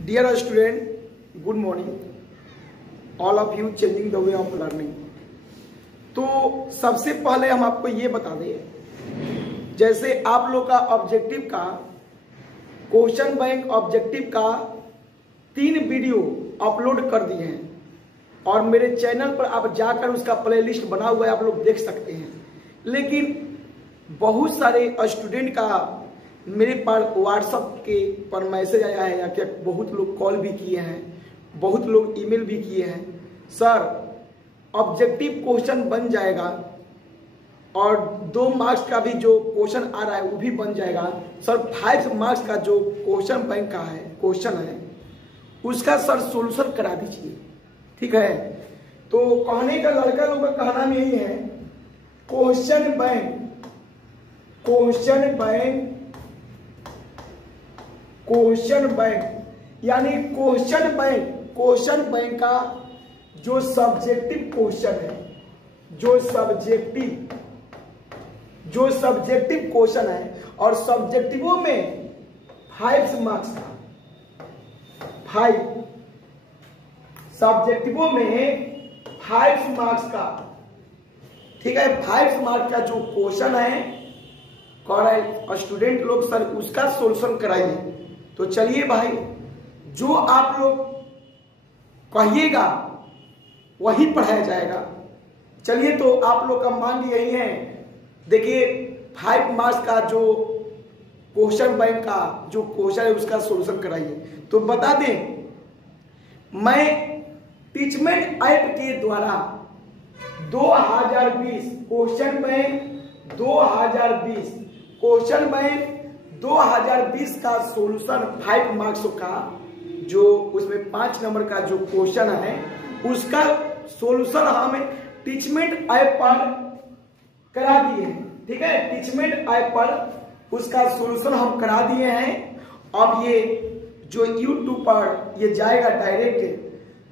Dear student, good morning. All of you changing the way of learning. तो सबसे पहले हम आपको ये बता दें, जैसे आप लोग का ऑब्जेक्टिव का क्वेश्चन बैंक ऑब्जेक्टिव का 3 वीडियो अपलोड कर दिए हैं और मेरे चैनल पर आप जाकर उसका प्लेलिस्ट बना हुआ है, आप लोग देख सकते हैं। लेकिन बहुत सारे स्टूडेंट का मेरे पास व्हाट्सएप के पर मैसेज आया है या क्या बहुत लोग कॉल भी किए हैं, बहुत लोग ईमेल भी किए हैं, सर ऑब्जेक्टिव क्वेश्चन बन जाएगा और 2 मार्क्स का भी जो क्वेश्चन आ रहा है वो भी बन जाएगा, सर 5 मार्क्स का जो क्वेश्चन बैंक का है क्वेश्चन है उसका सर सोल्यूशन करा दीजिए, ठीक है। तो कहने का लड़का लोग का कहना में यही है, क्वेश्चन बैंक यानी क्वेश्चन बैंक का जो सब्जेक्टिव क्वेश्चन है, जो सब्जेक्टिव क्वेश्चन है और सब्जेक्टिवों में 5 मार्क्स का, 5 सब्जेक्टिवों में 5 मार्क्स का, ठीक है, 5 मार्क्स का जो क्वेश्चन है कह स्टूडेंट लोग सर उसका सोल्यूशन कराइए। तो चलिए भाई, जो आप लोग कहिएगा वही पढ़ाया जाएगा। चलिए तो आप लोग का मांग यही है, देखिए 5 मार्क्स का जो क्वेश्चन बैंक का जो क्वेश्चन है उसका सोल्यूशन कराइए। तो बता दें, मैं टीचमेंट ऐप के द्वारा 2020 क्वेश्चन बैंक 2020 का सोल्यूशन 5 मार्क्स का जो उसमें 5 नंबर का जो क्वेश्चन है उसका सोल्यूशन हम टीचमेंट ऐप पर करा दिए हैं, ठीक है। टीचमेंट ऐप पर उसका सोल्यूशन हम करा दिए हैं। अब ये जो यूट्यूब पर ये जाएगा डायरेक्ट,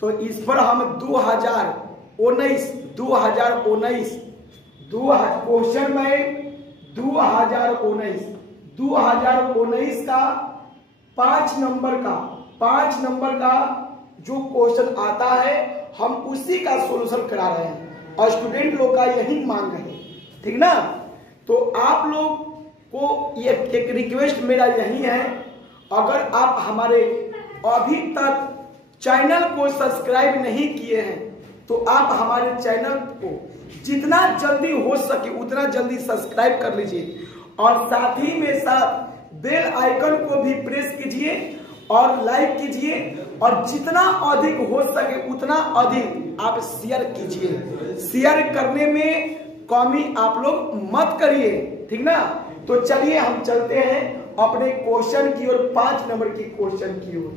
तो इस पर हम 2019 क्वेश्चन में 2019 का 5 नंबर का जो क्वेश्चन आता है हम उसी का सॉल्यूशन करा रहे हैं और स्टूडेंट लोग का यही मांग है, ठीक ना। तो आप लोग को ये एक रिक्वेस्ट मेरा यही है, अगर आप हमारे अभी तक चैनल को सब्सक्राइब नहीं किए हैं तो आप हमारे चैनल को जितना जल्दी हो सके उतना जल्दी सब्सक्राइब कर लीजिए और साथ ही में साथ बेल आइकन को भी प्रेस कीजिए और लाइक कीजिए और जितना अधिक हो सके उतना अधिक आप शेयर कीजिए। शेयर करने में कमी आप लोग मत करिए, ठीक ना। तो चलिए हम चलते हैं अपने क्वेश्चन की ओर, 5 नंबर की क्वेश्चन की ओर।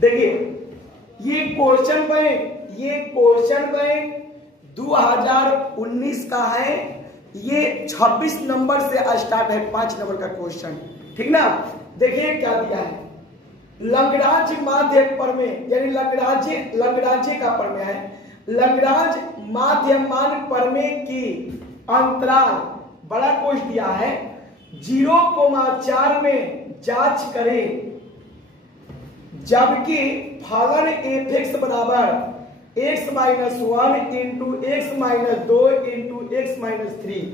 देखिए ये क्वेश्चन बैंक 2019 का है, ये 26 नंबर से स्टार्ट है, 5 नंबर का क्वेश्चन, ठीक ना। देखिए क्या दिया है, लग्रांज माध्य प्रमेय यानी लग्रांज का प्रमेय है, लग्रांज माध्यमान प्रमेय की अंतराल बड़ा कोश दिया है 0,4 में जांच करें जबकि फलन f(x) बराबर x-1 into x-2 into x-3।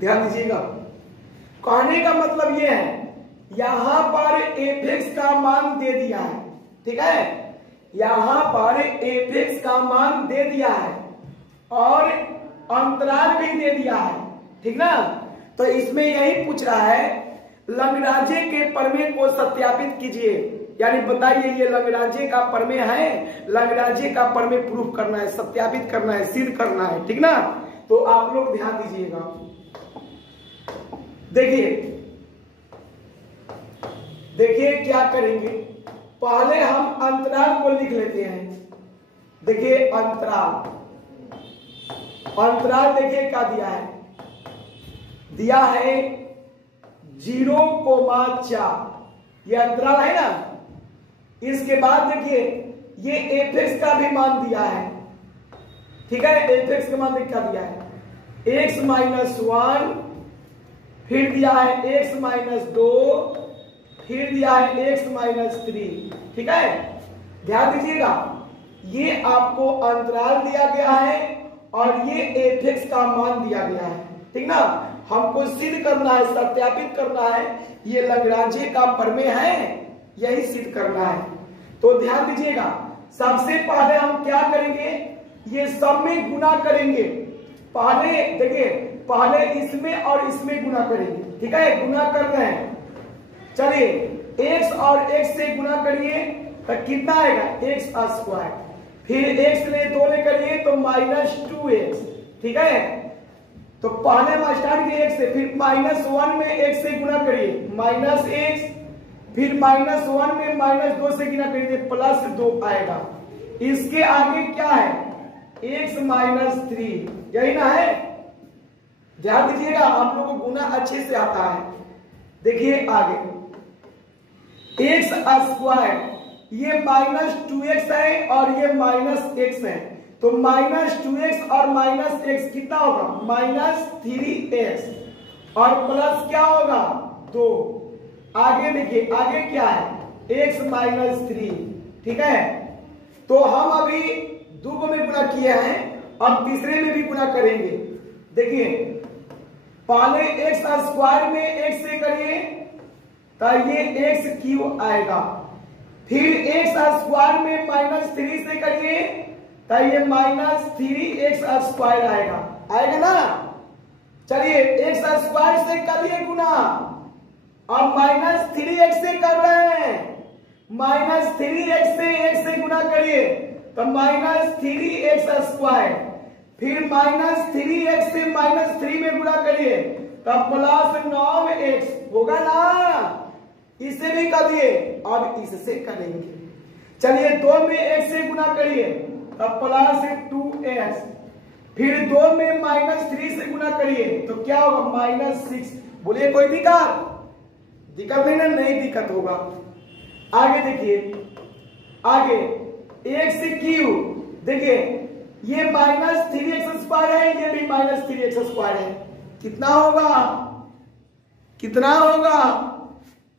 ध्यान दीजिएगा, कहने का मतलब यह है यहां पर f(x) का मान दे दिया है, ठीक है, यहां पर f(x) का मान दे दिया है और अंतराल भी दे दिया है, ठीक ना। तो इसमें यही पूछ रहा है लग्रांज के प्रमेय को सत्यापित कीजिए, यानी बताइए ये लग्रांज का प्रमेय है, लग्रांज का प्रमेय प्रूफ करना है, सत्यापित करना है, सिद्ध करना है, ठीक ना। तो आप लोग ध्यान दीजिएगा, देखिए क्या करेंगे, पहले हम अंतराल को लिख लेते हैं। देखिए अंतराल देखिए क्या दिया है 0,4, ये अंतराल है ना। इसके बाद देखिए ये f(x) का भी मान दिया है, ठीक है, f(x) का मान क्या दिया है x-1 फिर दिया है x माइनस 2, फिर दिया है x माइनस 3। ठीक है, ध्यान दीजिएगा, ये आपको अंतराल दिया गया है और ये f(x) का मान दिया गया है। ठीक ना, हमको सिद्ध करना है, सत्यापित करना है ये लैग्रांज का प्रमेय है, यही सिद्ध करना है। तो ध्यान दीजिएगा, सबसे पहले हम क्या करेंगे, ये सब में गुना करेंगे। पहले देखिए, पहले इसमें और इसमें गुना करेंगे। ठीक है, गुना कर रहे हैं, चलिए x और x से गुना करिए तो कितना आएगा, x स्क्वायर, फिर x ले 2 ले करिए तो माइनस 2x। ठीक है, तो पहले हम स्टार्ट किए x से, फिर -1 में x से गुना करिए माइनस x, फिर -1 में -2 से गुना करिए +2 आएगा। इसके आगे क्या है, x माइनस 3, यही ना है। ध्यान दीजिएगा, आप लोगों को गुना अच्छे से आता है। देखिए आगे x स्क्वायर, ये -2x है और ये -x है, तो -2x और -x कितना होगा, -3x और प्लस क्या होगा 2। आगे देखिए, आगे क्या है, x माइनस 3। ठीक है, तो हम अभी 2 में गुना किए हैं, अब तीसरे में भी गुना करेंगे। देखिए, पहले x स्क्वायर में x से करिए तो ये x क्यूब आएगा, फिर x स्क्वायर में -3 से करिए तो ये -3x स्क्वायर आएगा, आएगा ना। चलिए x स्क्वायर से करिए गुना, अब -3x से कर रहे हैं, -3x से x से गुना करिए तो -3x स्क्वायर, फिर -3x से -3 में गुना करिए तो +9x होगा ना। इसे भी कर दिए, अब इससे करेंगे। चलिए 2 में x से गुना करिए तो +2x, फिर 2 में -3 से गुना करिए तो क्या होगा, -6। बोलिए कोई दिक्कत नहीं ना, नहीं दिक्कत होगा। आगे देखिए, आगे x क्यूब, देखिए ये -3x स्क्वायर है, ये भी -3x स्क्वायर है, कितना होगा, कितना होगा,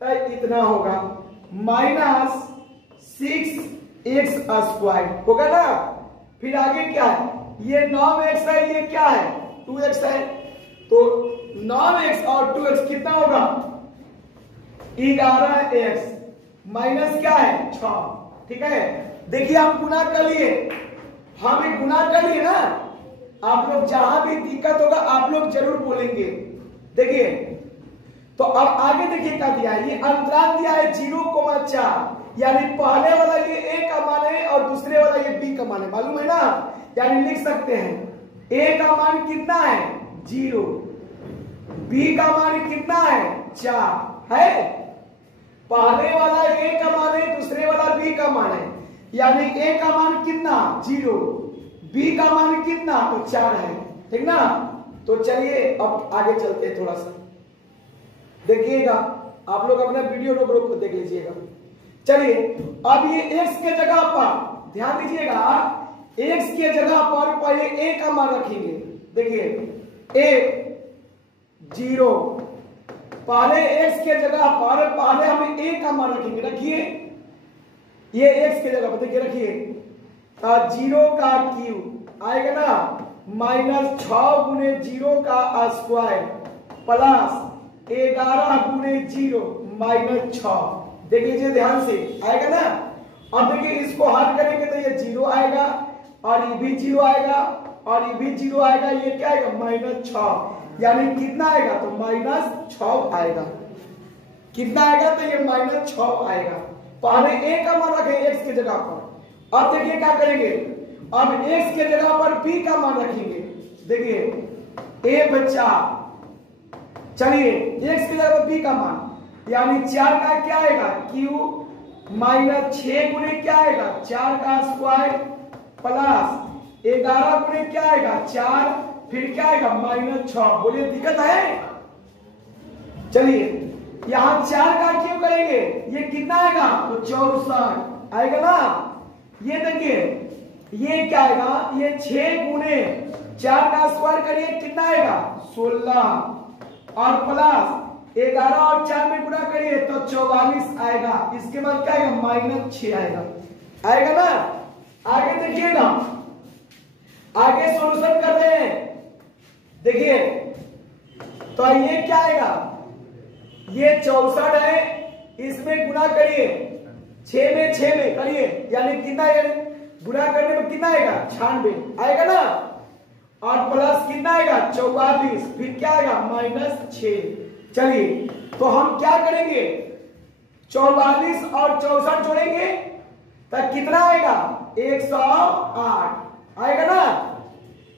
तो इतना होगा -6x स्क्वायर होगा ना। फिर आगे क्या है, ये 9x है, ये क्या है 2x है, तो 9x और 2x कितना होगा 11x, माइनस क्या है 6। ठीक है, देखिए हम गुना कर लिए, हमें गुना कर लिए ना। आप लोग जहां भी दिक्कत होगा आप लोग जरूर बोलेंगे। देखिए, तो अब आगे देखिए क्या दिया है, ये अंतराल दिया है 0,4, यानी पहले वाला ये a का मान है और दूसरे वाला ये b का मान है, मालूम है ना। यानी लिख सकते हैं a का मान कितना है 0, b का मान कितना है 4 है। पहले वाला a का मान है, दूसरे वाला b का मान है, यानी a का मान कितना 0, b का मान कितना तो 4 है। ठीक ना, तो चलिए अब आगे चलते हैं थोड़ा सा, देखिएगा आप लोग अपना वीडियो रोक देख लीजिएगा। चलिए अब ये x के जगह पर ध्यान दीजिएगा, x के जगह पर पहले a का मान रखेंगे। देखिए a 0, पहले x के जगह पर पहले हम a का मान रखेंगे। रखिए ये x के जगह पर, देखिए रखिए 0 का क्यूब आएगा ना, -6 गुने 0 का स्क्वायर प्लस 11 गुने 0 -6। देख लीजिए ध्यान से, आएगा ना। अब देखिए इसको हल करेंगे तो ये 0 आएगा और ये भी 0 आएगा और ये भी 0 आएगा, ये क्या आएगा -6, यानी कितना आएगा तो -6 आएगा। कितना आएगा तो ये -6 आएगा। पहले a का मान रखेंगे x के जगह पर। अब देखिए क्या करेंगे, अब x के जगह पर b का मान रखेंगे। देखिए a बच्चा, चलिए x की जगह पर b का मान, यानी 4 का क्या आएगा क्यूब -6 गुने क्या आएगा 4 का स्क्वायर प्लस 11 गुने क्या आएगा 4, फिर क्या आएगा -6। बोलिए दिक्कत है। चलिए यहां 4 का क्यों करेंगे, ये कितना आएगा तो 64 आएगा ना। ये देखिए ये क्या आएगा, ये 6 गुने 4 का स्क्वायर करिए कितना आएगा 16 और प्लस 11 और 4 में गुना करिए तो 44 आएगा। इसके बाद क्या आएगा, -6 आएगा, आएगा ना। आगे देखिएगा, आगे सॉल्यूशन कर रहे हैं, देखिए तो ये क्या आएगा, ये 64 है, इसमें गुना करिए 6 में करिए, यानी कितना गुना करने में कितना आएगा, 96 आएगा ना, और प्लस कितना आएगा 44, फिर क्या आएगा -6। चलिए तो हम क्या करेंगे, 44 और 64 जोड़ेंगे तो कितना आएगा 108 आएगा ना।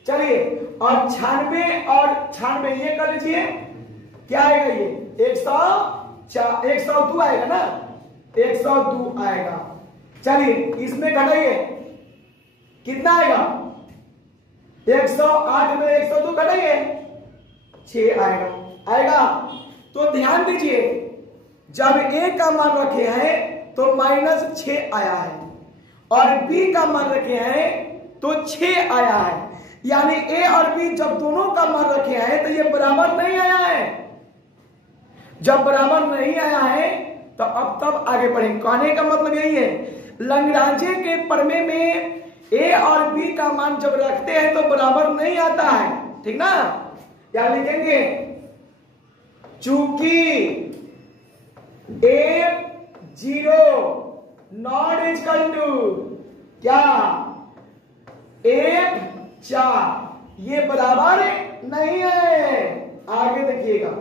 चलिए और 96 और 96 ये कर लीजिए, क्या आएगा ये 102 आएगा ना, 102 आएगा। चलिए इसमें घटाइए, कितना आएगा 108 में 102 घटाइए 6 आएगा, आएगा। तो ध्यान दीजिए जब ए का मान रखे हैं तो -6 आया है और बी का मान रखे हैं तो 6 आया है, यानी ए और बी जब दोनों का मान रखे हैं तो ये बराबर नहीं आया है। जब बराबर नहीं आया है तो अब तब आगे बढ़ेंगे। कहने का मतलब यही है, लैग्रांजे के प्रमेय में ए और बी का मान जब रखते हैं तो बराबर नहीं आता है, ठीक ना। क्या लिखेंगे, चूंकि F0 नॉट इक्वल टू क्या F4 ये बराबर नहीं है। आगे देखिएगा,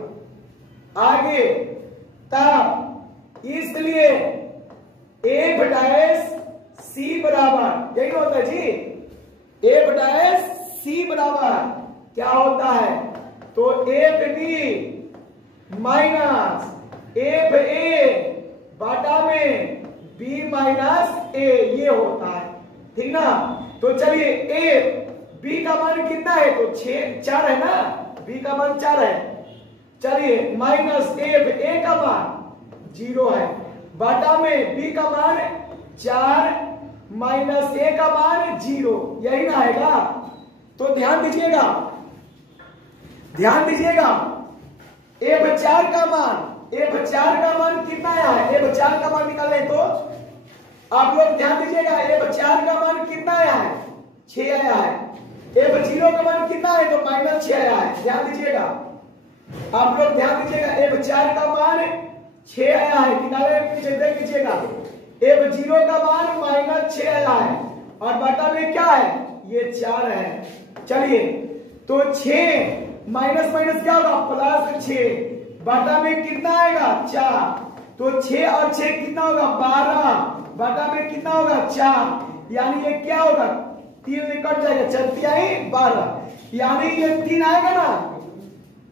आगे तब इसलिए F'(C) बराबर यही होता है जी, F'(C) बराबर क्या होता है, तो FB माइनस FA बाटा में B माइनस A ये होता है, ठीक ना। तो चलिए B का मान कितना है, तो 4 है ना, B का मान 4 है। चलिए माइनस FA का मान 0 है, बाटा में B का मान 4 माइनस A का मान 0, यही ना आएगा। तो ध्यान दीजिएगा, ध्यान दीजिएगा, F4 का मान कितना आया है, F4 का मान निकालें तो आप लोग ध्यान दीजिएगा, F4 का मान कितना आया है, 6 आया है। F0 का मान कितना है, तो -6 आया है। ध्यान दीजिएगा, आप लोग ध्यान दीजिएगा, F4 का मान 6 आया है, किनारे पीछे देख लीजिएगा, F0 का मान -6 आया है और बटा में क्या है, ये 4 है। चलिए तो 6 माइनस माइनस क्या होगा, +6, बाटा में कितना आएगा 4, तो 6 और 6 कितना होगा 12, बाटा में कितना होगा 4, यानी ये क्या होगा 3 निकट जाएगा, 4 12, यानी ये 3 आएगा ना,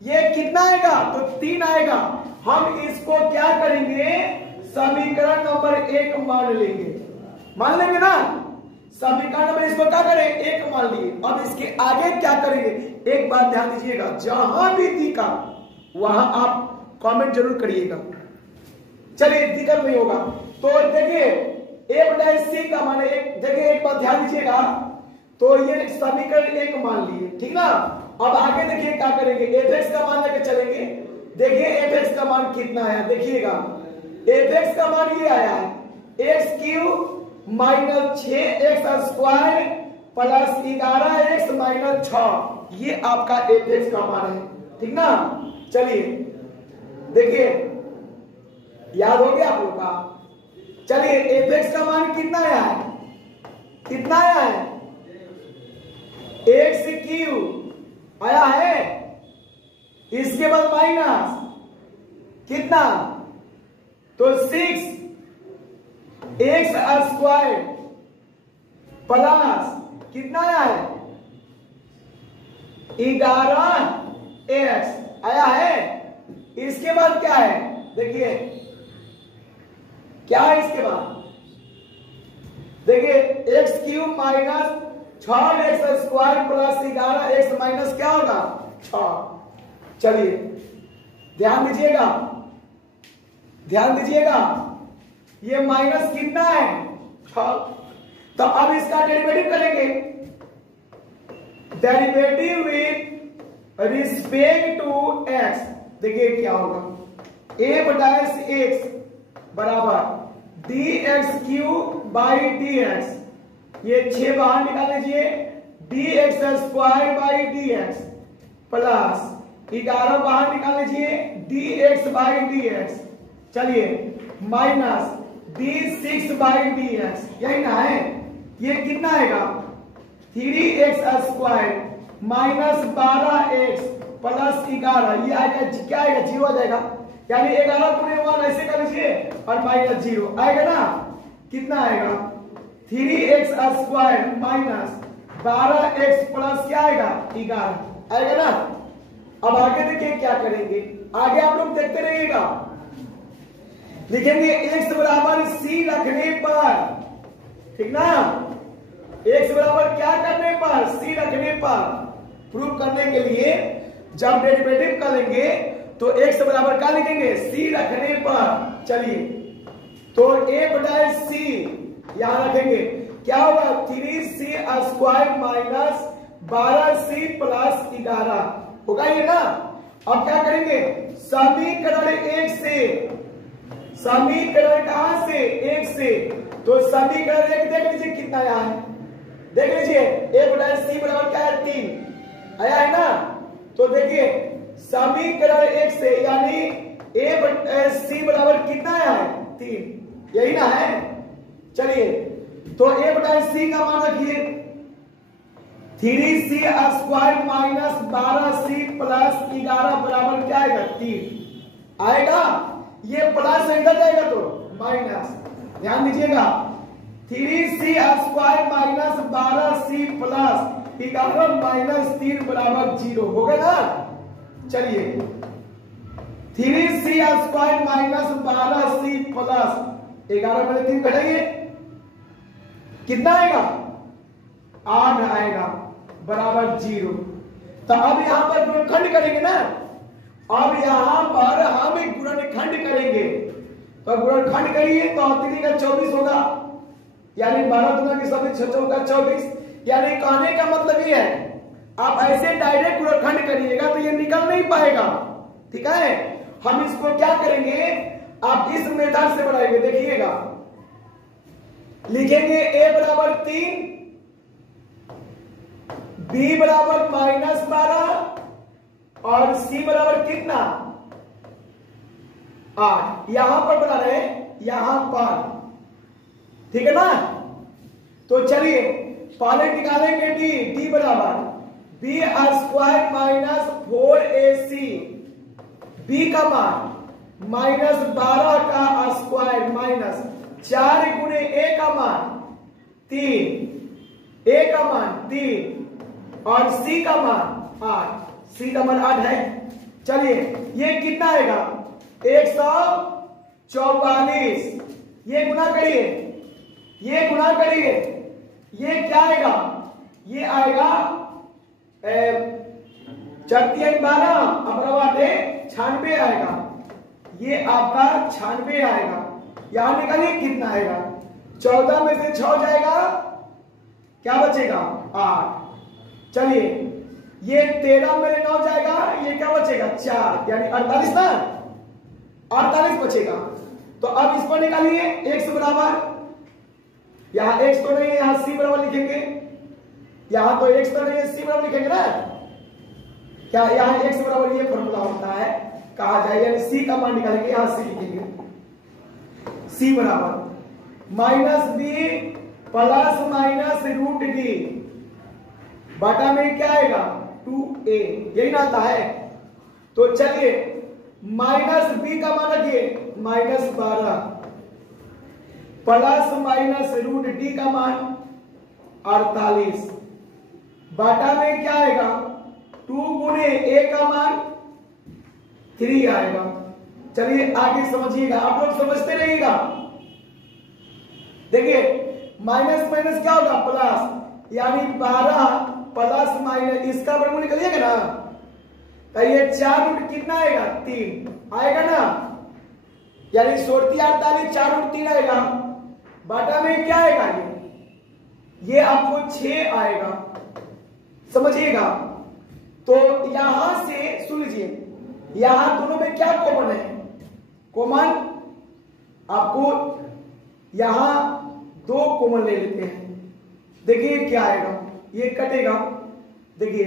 ये कितना आएगा, तो 3 आएगा। हम इसको क्या करेंगे, समीकरण नंबर 1 मान लेंगे ना, समीकरण नंबर इसको क्या करें 1 मान लिए। अब इसके आगे क्या करेंगे, एक बात ध्यान दीजिएगा, जहां भी दिखा वहां आप कमेंट जरूर करिएगा, चलिए दिक्कत नहीं होगा। तो देखिए F'(C) का मान देखिए, एक बात ध्यान दीजिएगा, तो ये समीकरण 1 मान लिए, ठीक ना। अब आगे देखिए क्या करेंगे, Fx का मान लेके चलेंगे। देखिए Fx का मान कितना आया, देखिएगा Fx का मान ये आया है x³ - 6x² + 11x - 6, ये आपका Fx का मान है, ठीक ना। चलिए देखिए, याद हो गया आप लोग का। चलिए Fx का मान कितना आया है, कितना आया है, x³ आया है, इसके बाद माइनस कितना, तो 6x² प्लस कितना आया है 11x आया है। इसके बाद क्या है, देखिए क्या है इसके बाद, देखिए x³ - 6x² + 11x माइनस क्या होगा 6। चलिए ध्यान दीजिएगा, ध्यान दीजिएगा, ये माइनस कितना है 6, तो अब इसका डेरिवेटिव करेंगे, derivative with respect to x, देखिए क्या होगा, एफ डैश एक्स बराबर D X cube by D X, ये 6 बाहर निकाल लीजिए, D X square by D X plus 11 बाहर निकाल लीजिए, D X by D X, चलिए minus D 6 by D X, यही ना है। ये कितना आएगा 3x square minus 12x plus 11, ये आएगा क्या आएगा 0 आ जाएगा, यानी 11 गुणे 1 ऐसे कर लीजिए और माइनस 0 आएगा ना, कितना आएगा 3x square minus 12x plus क्या आएगा 11 आएगा ना। अब आगे देखिए क्या करेंगे, आगे आप लोग देखते रहिएगा, लिखेंगे x बराबर c रखने पर, ठीक ना, x बराबर क्या करने पर c रखने पर, प्रूव करने के लिए जब डेरिवेटिव करेंगे तो x बराबर क्या लिखेंगे c रखने पर। चलिए तो a बटा c यहां रखेंगे, क्या होगा 3c square minus 12c plus 11 होगा ये ना। अब क्या करेंगे, समीकरण 1 से, समीकरण कहां से 1 से, तो समीकरण 1 देख लीजिए कितना आया है, देख लीजिए a बटा c बराबर क्या है 3 आया है ना। तो देखिए समीकरण 1 से यानी a बटा c बराबर कितना आया है 3, यही ना है। चलिए तो a बटा c का मान रखिए 3c square minus 12c plus 11 बराबर क्या आएगा 3 आएगा, ये प्लस इधर जाएगा तो माइनस, ध्यान दीजिएगा 3c square minus 12c plus 11 minus 3 बराबर 0 हो गया ना। चलिए 3c square minus 12c plus 11 में 3 घटाइए, कितना आएगा 8 आएगा बराबर 0। तो अब यहां पर गुणनखंड करेंगे ना, अब यहां पर हम एक गुणनखंड करेंगे, तो गुणनखंड करिए तो 3 का 24 होगा, यानी 12 दूना के सब 6 होगा 24, यानी कहने का मतलब ये है आप ऐसे डायरेक्ट गुणनखंड करिएगा तो ये निकल नहीं पाएगा, ठीक है। हम इसको क्या करेंगे, आप इस मेथड से बनाएंगे, देखिएगा लिखेंगे a बराबर 3, b बराबर माइनस 12 और c बराबर कितना 8, यहां पर बना रहे यहां पर, ठीक है ना। तो चलिए पहले निकालेंगे d बराबर b square minus 4ac, b का मान माइनस 12 का स्क्वायर माइनस 4 गुणे a का मान 3, a का मान 3 और c का मान 8, c का मान 8 है। चलिए ये कितना आएगा 144, ये गुना करिए, ये गुना करिए, ये क्या आएगा, ये आएगा 4 12 अपना 96 आएगा, ये आपका 96 आएगा। यहां निकालिए कितना आएगा, 14 में से 6 जाएगा, क्या बचेगा 8। चलिए ये 13 में 9 जाएगा, ये क्या बचेगा 4, यानी 48 ना, 48 बचेगा। तो अब इस पर निकालिए x बराबर, यहां x तो नहीं है, यहां c बराबर लिखेंगे, यहां तो x तो नहीं है, c बराबर लिखेंगे ना, क्या यहां x बराबर ये फॉर्मूला होता है कहा जाए, यानी c का मान निकालेंगे, यहां c लिखेंगे, c बराबर minus b plus minus root D बटा में क्या आएगा 2a, यही ना आता है। तो चलिए माइनस b का मान रखिए minus 12 plus minus root D का मान 48 बटा में क्या आएगा 2 गुणे a का मान 3 आएगा। चलिए आगे समझिएगा, आप लोग समझते रहिएगा। देखिए माइनस माइनस क्या होगा प्लस, यानी 12 प्लस माइनस, इसका वर्गमूल निकलिएगा ना, तो ये 4 रूट कितना आएगा 3 आएगा ना, यानी 48 4 रूट 3 आएगा, बटा में क्या आएगा ये आपको 6 आएगा, समझिएगा। तो यहां से सुन लीजिए, यहां दोनों में क्या कॉमन है? कॉमन आपको यहां 2 कॉमन ले लेते हैं। देखिए क्या आएगा, ये कटेगा, देखिए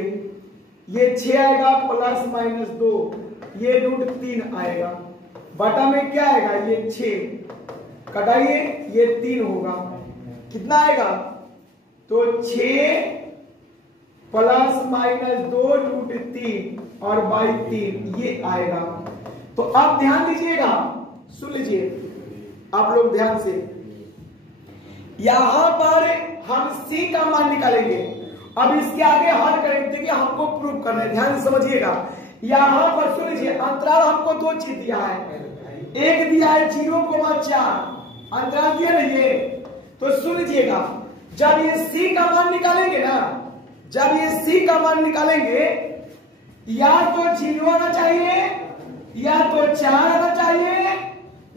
ये 6 आएगा प्लस माइनस 2, ये √3 आएगा, बटा में क्या आएगा, ये 6 कटाइए, ये 3 होगा, कितना आएगा? तो 6 प्लस माइनस 2 √3 और बाई 3 ये आएगा। तो आप ध्यान दीजिएगा, सुन लीजिए आप लोग ध्यान से, यहां पर हम c का मान निकालेंगे। अब इसके आगे हल करेंगे, देखिए हमको प्रूव करना है, ध्यान से समझिएगा। यहां पर सुन लीजिए, अंतराल हमको 2 चीज दिया है, एक दिया है 0,4 अंतराल दिया ना ये। तो सुन लीजिएगा, जब ये c का मान निकालेंगे ना, जब ये c का मान निकालेंगे, या तो 0 आना चाहिए या तो 4 आना चाहिए,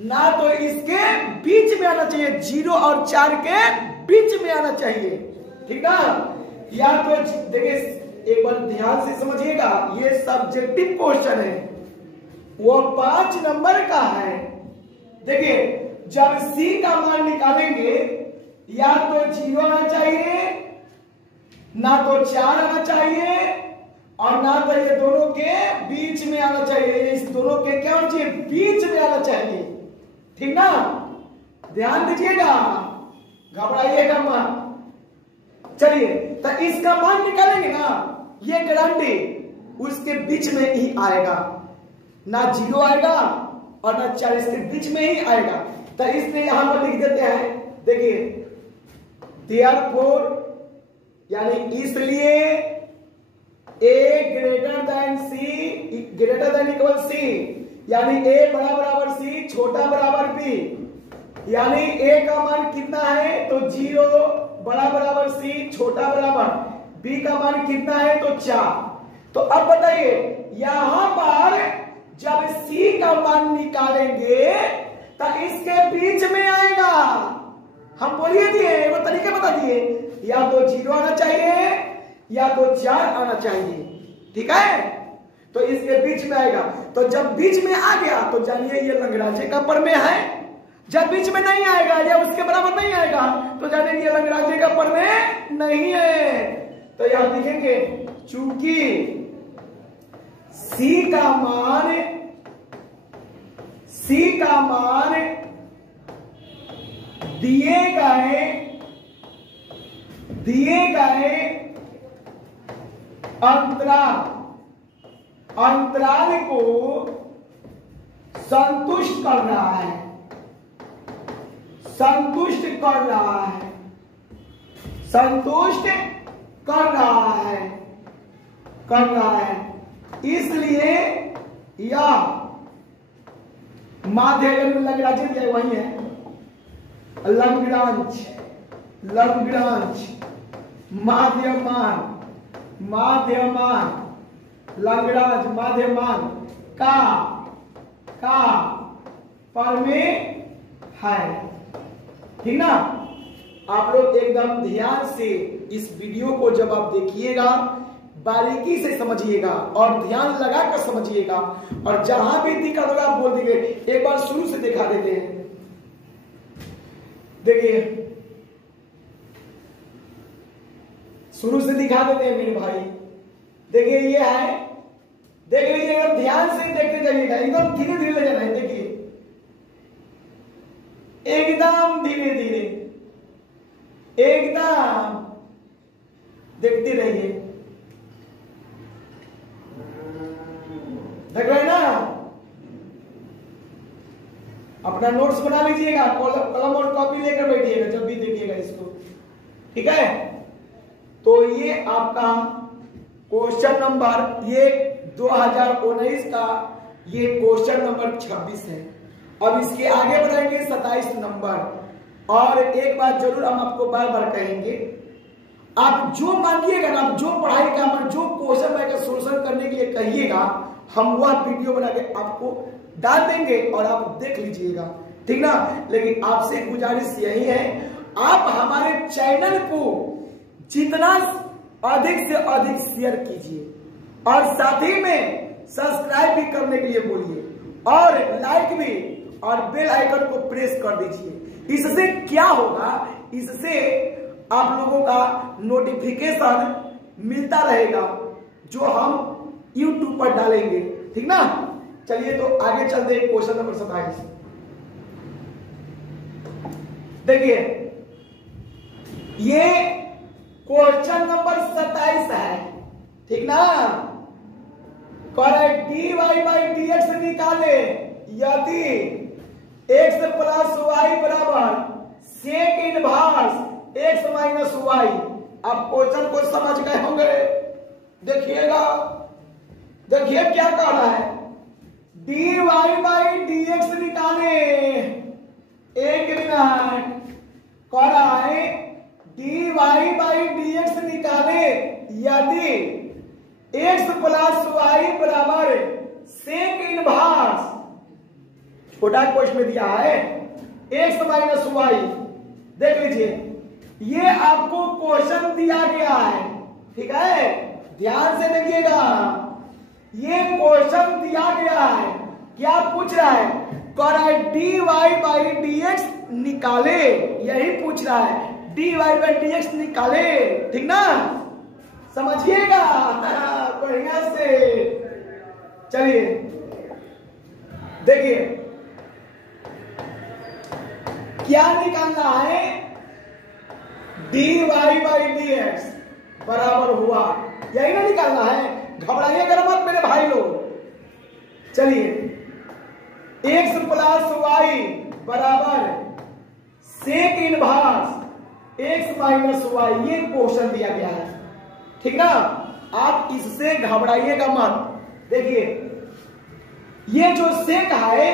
ना तो इसके बीच में आना चाहिए, 0 और 4 के बीच में आना चाहिए, ठीक ना। या तो देखिए एक बार ध्यान से समझिएगा, ये सब्जेक्टिव क्वेश्चन है, वो 5 नंबर का है। देखिए जब c का मान निकालेंगे, या तो 0 आना चाहिए, ना तो 4 आना चाहिए, और ना तो ये दोनों के बीच में आना चाहिए, इस दोनों के क्या होना चाहिए, बीच में आना चाहिए, ठीक ना। ध्यान दीजिएगा, घबराइएगा मत। चलिए तो इसका मान निकालेंगे ना, ये गारंटी उसके बीच में ही आएगा, ना 0 आएगा और ना 4, इसके बीच में ही आएगा। तो इसलिए यहां पर लिख देते हैं, देखिए therefore यानी इसलिए a greater than c greater than equal c, यानी a बराबर c छोटा बराबर b, यानी a का मान कितना है, तो 0 बराबर c छोटा बराबर b का मान कितना है, तो 4। तो अब बताइए यहां पर जब c का मान निकालेंगे तो इसके बीच में आएगा, हम बोलिए दिए वो तरीके बता दिए, या तो 0 आना चाहिए या तो 4 आना चाहिए, ठीक है। तो इसके बीच में आएगा, तो जब बीच में आ गया तो जानिए ये लग्रांज का प्रमेय है। जब बीच में नहीं आएगा या उसके बराबर नहीं आएगा तो जानिए ये लग्रांज का प्रमेय नहीं है। तो यहां लिखेंगे चूंकि c का मान दिए गए अंतराल को संतुष्ट कर रहा है, इसलिए यह माध्य लग्रांज वही है, लग्रांज लग्रांज माध्यमान का प्रमेय है, ठीक ना। आप लोग एकदम ध्यान से इस वीडियो को जब आप देखिएगा बारीकी से समझिएगा और ध्यान लगाकर समझिएगा, और जहां भी दिक्कत होगा आप बोल दीजिए। एक बार शुरू से दिखा देते हैं, देखिए शुरू से दिखा देते हैं मेरे भाई। देखिए ये है, देख लीजिएगा, ध्यान से देखते जाइएगा, एकदम धीरे धीरे ले जाना है। देखिए एकदम धीरे धीरे, एकदम देखते रहिए, देख रहे हैं ना। अपना नोट्स बना लीजिएगा, कलम और कॉपी लेकर बैठिएगा जब भी देखिएगा इसको, ठीक है। तो ये आपका क्वेश्चन नंबर, ये 2019 का ये क्वेश्चन नंबर 26 है। अब इसके आगे बढ़ाएंगे 27 नंबर। और एक बात जरूर हम आपको बार बार कहेंगे, आप जो मांगिएगा ना, आप जो पढ़ाई का जो क्वेश्चन का सोल्यूशन करने के लिए कहिएगा, हम वह वीडियो बना के आपको डाल देंगे और आप देख लीजिएगा, ठीक ना। लेकिन आपसे गुजारिश यही है, आप हमारे चैनल को जितना अधिक से अधिक शेयर कीजिए, और साथ ही में सब्सक्राइब भी करने के लिए बोलिए और लाइक भी और बेल आइकन को प्रेस कर दीजिए। इससे क्या होगा, इससे आप लोगों का नोटिफिकेशन मिलता रहेगा जो हम YouTube पर डालेंगे, ठीक ना। चलिए तो आगे चलते हैं क्वेश्चन नंबर 27। देखिए ये क्वेश्चन नंबर 27 है, ठीक ना। dy बाई dx निकाले यदि x प्लस वाई बराबर sec inverse x minus Y. आप क्वेश्चन को समझ गए होंगे, देखिएगा, देखिए क्या कह रहा है। dy बाई dx निकाले, एक मिनट, कह रहा है dy बाई dx निकाले यदि x प्लस वाई बराबर सेक इनवर्स, छोटा क्वेश्चन में दिया है x माइनस वाई। देख लीजिए ये आपको क्वेश्चन दिया गया है, ठीक है, ध्यान से देखिएगा। ये क्वेश्चन दिया गया है, क्या पूछ रहा है, कह रहा है dy बाई dx निकाले, यही पूछ रहा है, dy बाई dx निकाले, ठीक ना, समझिएगा बढ़िया से। चलिए देखिए क्या निकालना है, dy बाई dx बराबर हुआ, यही ना निकालना है, घबराइएगा मत मेरे भाई लोग। चलिए x प्लस वाई बराबर sec inverse x minus Y, ये क्वेश्चन दिया गया है, ठीक ना। आप इससे घबराइएगा मत। देखिए ये जो सेक है,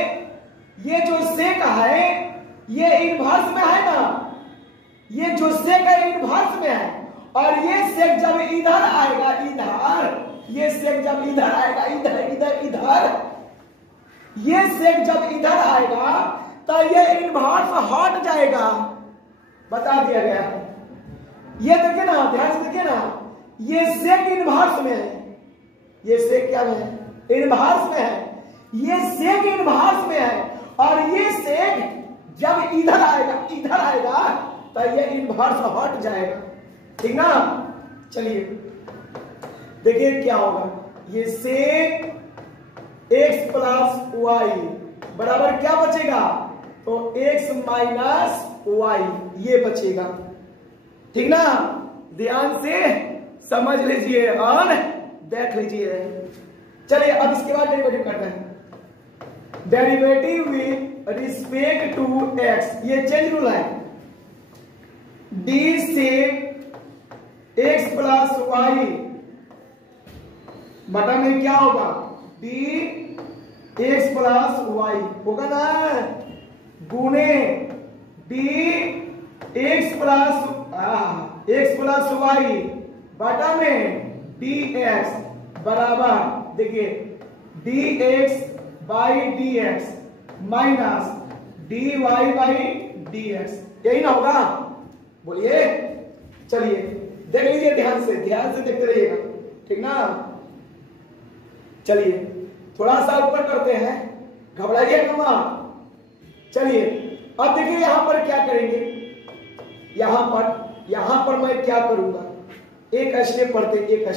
ये जो सेक है ये इनवर्स में है ना, ये जो सेक है इनवर्स में है, और ये सेक जब इधर आएगा, इधर, ये सेक जब इधर आएगा, इधर इधर इधर, ये सेक जब इधर आएगा तो ये इनवर्स हट जाएगा, बता दिया गया है। ये देखिए ना, ध्यान से देखिए ना, ये सेक इनवर्स में है, ये सेक क्या में है, इनवर्स में है, ये सेक इनवर्स में है, और ये सेक जब इधर आएगा, इधर आएगा तो ये इनवर्स हट जाएगा, ठीक ना। चलिए देखिए क्या होगा, ये सेक x प्लस वाई बराबर क्या बचेगा, तो x माइनस वाई, ये बचेगा, ठीक ना। ध्यान से समझ लीजिए और देख लीजिए। चलिए अब इसके बाद डेरिवेटिव करते हैं। Derivative with respect to x, ये चेंज रूल है। d से x प्लस वाई बटा में क्या होगा, d x प्लस वाई होगा ना, गुने d x प्लस वाई बटा में dx बराबर, देखिए dx by dx minus dy by dx, यही ना होगा, बोलिए। चलिए देख लीजिए, ध्यान से देखते रहिएगा, ठीक ना। चलिए थोड़ा सा ऊपर करते हैं, घबराइएगा मत। चलिए अब देखिए यहां पर क्या करेंगे, यहां पर मैं क्या करूंगा, एक स्टेप पढ़ते, एक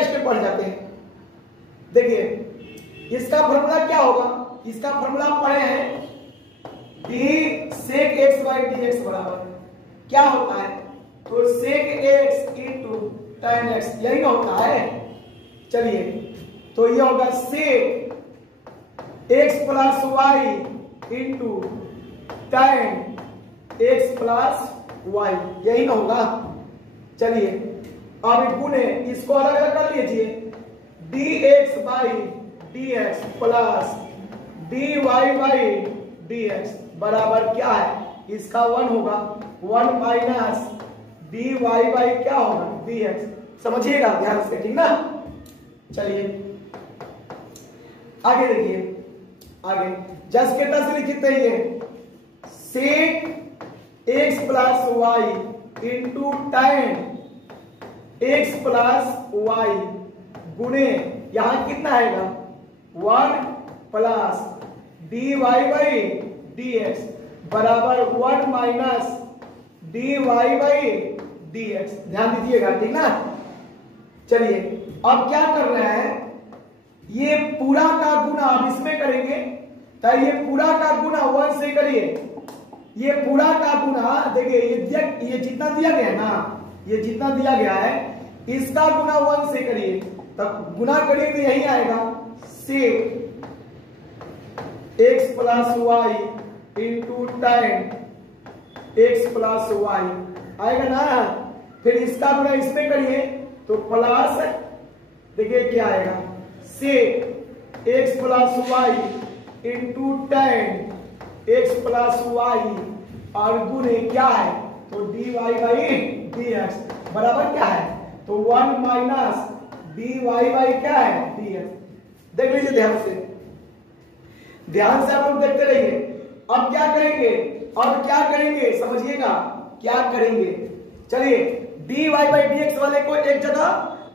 स्टेप पढ़ जाते हैं। देखिए इसका फॉर्मूला क्या होगा, इसका फॉर्मूला पढ़े हैं, d sec x by dx बराबर क्या होता है, तो sec x into tan x, यही ना होता है। चलिए तो ये होगा sec x plus Y into tan x plus Y, यही ना होगा। चलिए अब गुने इसको अलग अलग कर लीजिए, dx by dx plus dy by dx बराबर क्या है, इसका 1 होगा, 1 माइनस dy बाई क्या होगा dx, समझिएगा ध्यान से, ठीक ना। चलिए आगे देखिए, आगे जस्ट के टस लिखते हैं, ये sec x plus Y into tan x plus Y गुणे यहां कितना आएगा 1 प्लस dy बाई dx बराबर 1 माइनस dy बाई dx। ध्यान दीजिएगा, ठीक ना। चलिए अब क्या कर रहे हैं, ये पूरा का गुना अब इसमें करेंगे, तो ये पूरा का गुना 1 से करिए। ये पूरा का गुना देखिए, ये जितना दिया गया है ना, ये जितना दिया गया है इसका गुना 1 से करिए, तब गुना करिए तो यही आएगा sec x plus Y into tan x plus Y आएगा ना। फिर इसका गुना इसमें करिए तो प्लस, देखिए क्या आएगा sec x plus Y into tan x plus Y और गुणे क्या है तो dy बाई dx बराबर क्या है तो 1 माइनस dy बाई क्या है dx। देख लीजिए ध्यान से, ध्यान से आप लोग देखते रहिए। अब क्या करेंगे, अब क्या करेंगे समझिएगा, क्या करेंगे। चलिए dy बाई dx वाले को एक जगह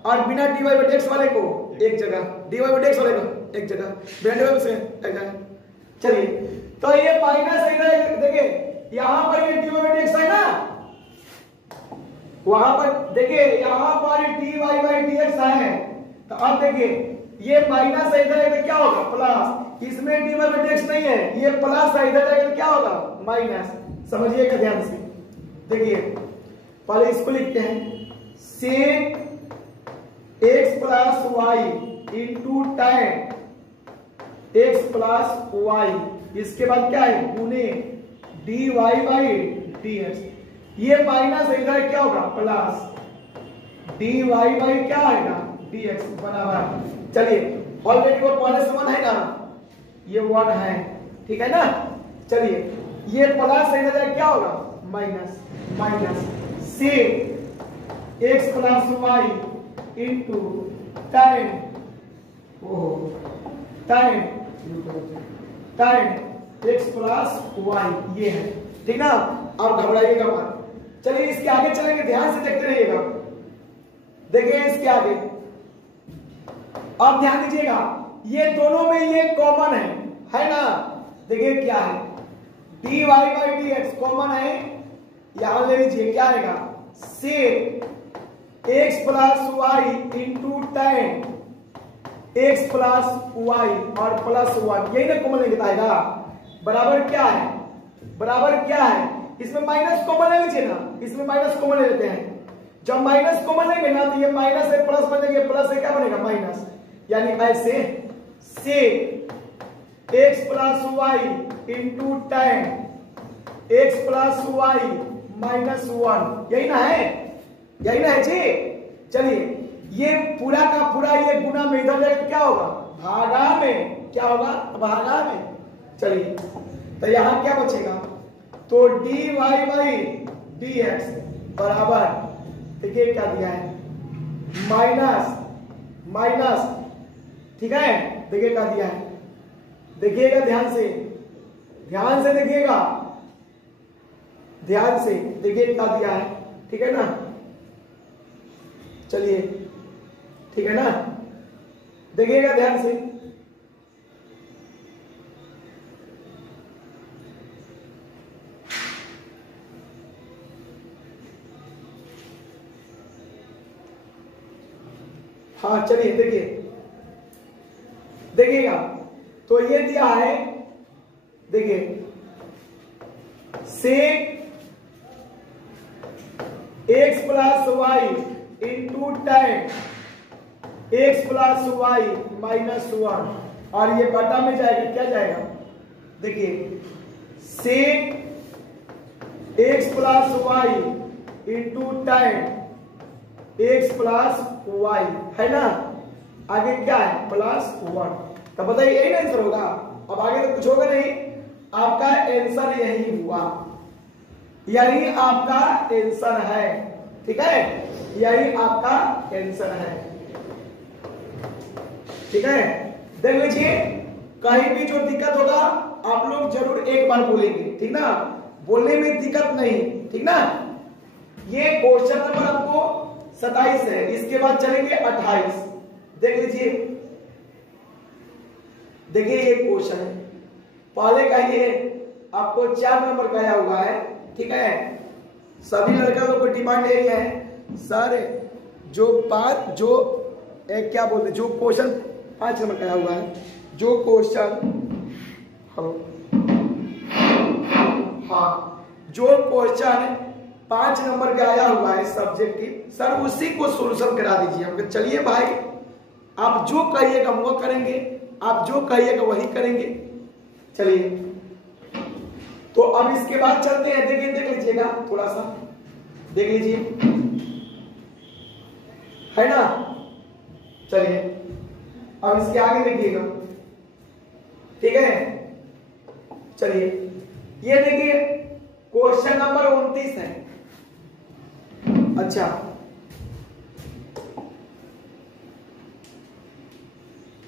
और बिना dy बाई dx वाले को एक जगह, dy बाई dx वाले को एक जगह, बिना dy बाई से एक जगह। चलिए तो ये माइनस इधर देखिए, यहां पर ये dy बाई dx है ना, वहां पर देखिए यहां पर dy बाई dx है, तो अब देखिए ये माइनस है इधर क्या होगा प्लस, इसमें dy बाई dx नहीं है, ये प्लस है इधर जाएगा क्या होगा माइनस। समझिएगा ध्यान से, देखिए पहले इसको लिखते हैं sec x plus Y into tan x plus Y, इसके बाद क्या है गुने dy बाई dx। ये माइनस इधर क्या होगा प्लस dy बाई क्या आएगा dx बराबर। चलिए ऑलरेडी वो पहले से 1 है ना, ये 1 है, ठीक है ना। चलिए ये प्लस इधर क्या होगा minus, minus sec x plus Y into tan x plus Y, ये है, ठीक ना। आप घबराइएगा मत। चलिए इसके आगे चलेंगे, ध्यान से देखते रहिएगा। देखिए इसके आगे अब ध्यान दीजिएगा, ये दोनों में ये कॉमन है ना। देखिए क्या है dy बाई dx कॉमन है, यहां ले लीजिए क्या आएगा sec x plus Y into tan x plus Y और प्लस 1, यही ना कॉमन लेके आएगा बराबर क्या है, बराबर क्या है, इसमें माइनस कॉमन ले लीजिए ना, इसमें माइनस कॉमन ले लेते हैं। जब माइनस कॉमन लेंगे ना तो ये माइनस है प्लस बनेगा, प्लस से क्या बनेगा माइनस, यानी ऐसे sec x plus Y into tan x plus Y minus 1, यही ना है, यही ना है जी। चलिए ये पूरा का पूरा ये गुना में इधर जाएगा क्या होगा भागा में, क्या होगा भागा में। चलिए तो यहां क्या बचेगा तो dy बाई dx बराबर, देखिए क्या दिया है माइनस माइनस, ठीक है। देखिए क्या दिया है, देखिएगा ध्यान से, ध्यान से देखिएगा, ध्यान से देखिए क्या दिया है, ठीक है ना। चलिए ठीक है ना, देखिएगा ध्यान से। हाँ चलिए देखिए, देखिएगा तो ये दिया है, देखिए sec x plus Y into tan x plus Y minus 1 और ये बटा में जाएगा क्या जाएगा, देखिए sec x plus Y into tan x plus Y है ना, आगे क्या है प्लस 1। तो बताइए यही आंसर होगा, अब आगे तो कुछ होगा नहीं, आपका आंसर यही हुआ, यही आपका आंसर है, ठीक है, यही आपका आंसर है, ठीक है। देख लीजिए कहीं भी जो दिक्कत होगा आप लोग जरूर एक बार बोलेंगे, ठीक ना, बोलने में दिक्कत नहीं, ठीक ना। ये क्वेश्चन नंबर आपको 27 है, इसके बाद चलेंगे 28। देख लीजिए देखिए ये क्वेश्चन है, पहले का ये आपको 4 नंबर का आया हुआ है, ठीक है। सभी लड़का लोग को डिमांड यही है सर, क्या बोलते, जो क्वेश्चन 5 नंबर का आया हुआ है, जो क्वेश्चन, हेलो, हाँ, जो क्वेश्चन 5 नंबर का आया हुआ है सब्जेक्टिव, सर उसी को सोल्यूशन करा दीजिए। हम चलिए भाई, आप जो कहिएगा वो करेंगे, आप जो कहिएगा वही करेंगे। चलिए, तो अब इसके बाद चलते हैं, देखिए देख लीजिएगा, थोड़ा सा देख लीजिए, है ना। चलिए अब इसके आगे देखिएगा, ठीक है। चलिए ये देखिए क्वेश्चन नंबर 29 है। अच्छा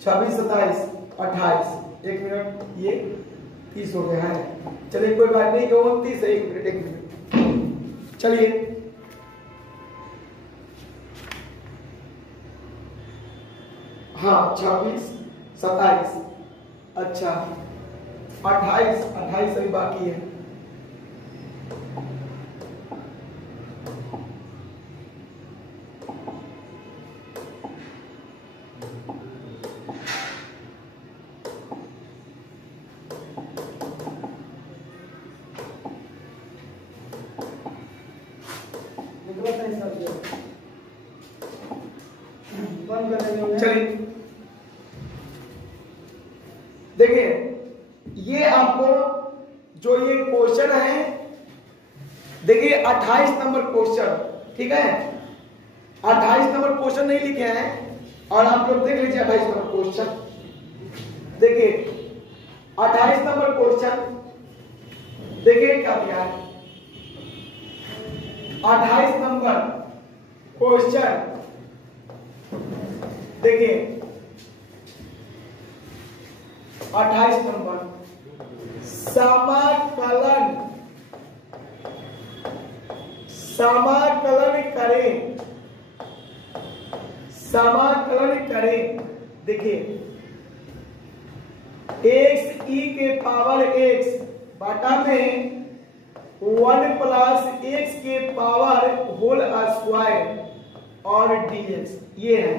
26, 27, 28, 1 मिनट, ये 30 हो गया है। चलिए कोई बात नहीं, 29 है, 1 मिनट। चलिए हाँ 26, 27, अच्छा 28 अभी बाकी है। चलिए देखिए, ये आपको जो ये क्वेश्चन है, देखिए 28 नंबर क्वेश्चन, ठीक है। 28 नंबर क्वेश्चन नहीं लिखे हैं, और आप लोग देख लीजिए 28 नंबर क्वेश्चन। देखिए 28 नंबर क्वेश्चन, देखिए क्या दिया है। 28 नंबर क्वेश्चन देखिए, 28 नंबर समाकलन करें। देखिए x e के पावर x बटा में 1 प्लस x के पावर होल स्क्वायर और dx, ये है,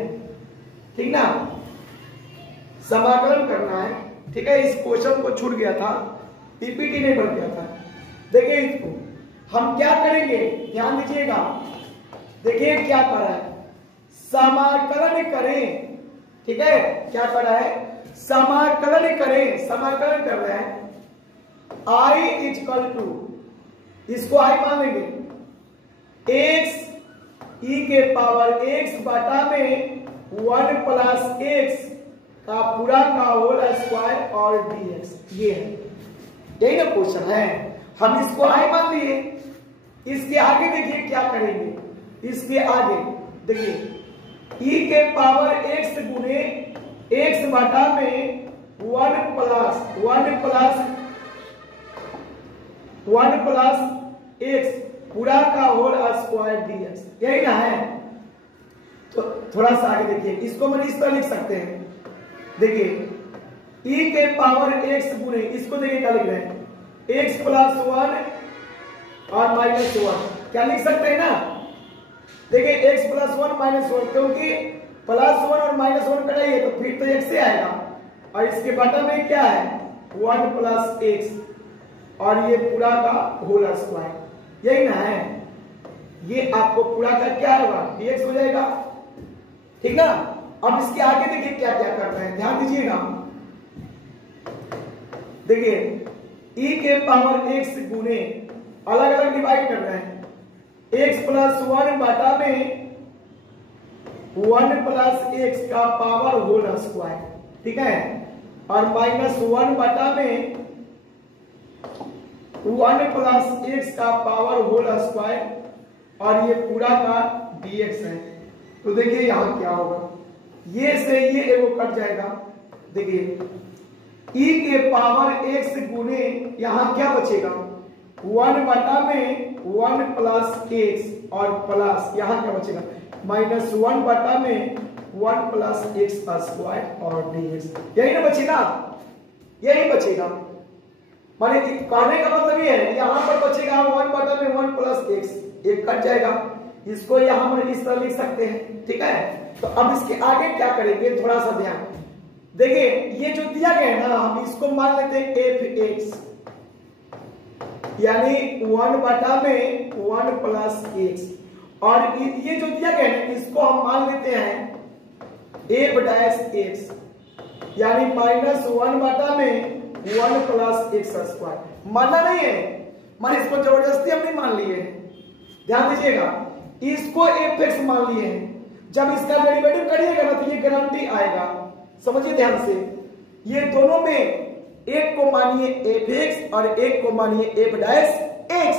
ठीक ना। समाकलन करना है, ठीक है। इस क्वेश्चन को छूट गया था, पीपीटी नहीं बन गया था। देखिए इसको हम क्या करेंगे, ध्यान दीजिएगा। देखिए क्या कर रहा है, समाकलन करें, ठीक है। क्या कर रहा है, समाकलन करें, समाकलन कर रहे हैं। i इक्वल टू, इसको i मान लेंगे, x e के पावर x बटा में 1 प्लस x का पूरा का होल स्क्वायर और dx, ये है, यही ना क्वेश्चन है। हम इसको i मान लिए। इसके आगे देखिए क्या करेंगे, इसके आगे देखिए e के पावर x गुने x बटा में 1 प्लस x पूरा का होल स्क्वायर dx, यही ना है। तो थोड़ा सा आगे देखिए, इसको हम इस तरह लिख सकते हैं। देखिए e के पावर x गुने, इसको देखिए क्या लिख रहे हैं, x प्लस 1 और माइनस 1, क्या लिख सकते हैं ना। देखिए x प्लस 1 माइनस 1, क्योंकि प्लस 1 और माइनस 1 कटाइए तो फिर तो x से आएगा, और इसके बटा में क्या है 1 प्लस x, और ये पूरा का होल स्क्वायर, यही ना है। ये आपको पूरा का क्या होगा, dx हो जाएगा, ठीक ना। अब इसके आगे देखिए क्या क्या कर रहे हैं, ध्यान दीजिएगा। देखिए e के पावर x गुने, अलग अलग डिवाइड कर रहे हैं, x प्लस 1 बटा में 1 प्लस x का पावर होल स्क्वायर, ठीक है, और माइनस 1 बटा में 1 प्लस x का पावर होल स्क्वायर, और ये पूरा का dx है। तो देखिए यहां क्या होगा, ये से ये एगो कट जाएगा। देखिए e के पावर x गुने, यहां क्या बचेगा 1 बटा में 1 प्लस x, और प्लस यहां क्या बचेगा माइनस 1 बटा में 1 प्लस x स्क्वायर और dx, यही ना बचेगा। यही बचेगा। माने कहने का मतलब ये है यहाँ पर बचेगा 1/1 प्लस एक्स, एक कट जाएगा, इसको यहाँ पर इस तरह लिख सकते हैं। ठीक है, तो अब इसके आगे क्या करेंगे, थोड़ा सा ध्यान देखिए। ये जो दिया गया है ना, हम इसको मान लेते हैं एफ एक्स, यानी 1/1 प्लस एक्स, और ये जो दिया गया है इसको हम मान लेते हैं एफ डैश एक्स, यानी -1/1 प्लस एक्स स्क्वायर। मानना नहीं है, मान इसको जबरदस्ती हम नहीं मान लिए हैं, ध्यान दीजिएगा, इसको एफ एक्स मान लिए हैं। जब इसका डेरिवेटिव करिएगा ना तो ये गारंटी आएगा, समझिए ध्यान से। ये दोनों में एक को मानिए एफ एक्स और एक को मानिए एफ डैश एक्स।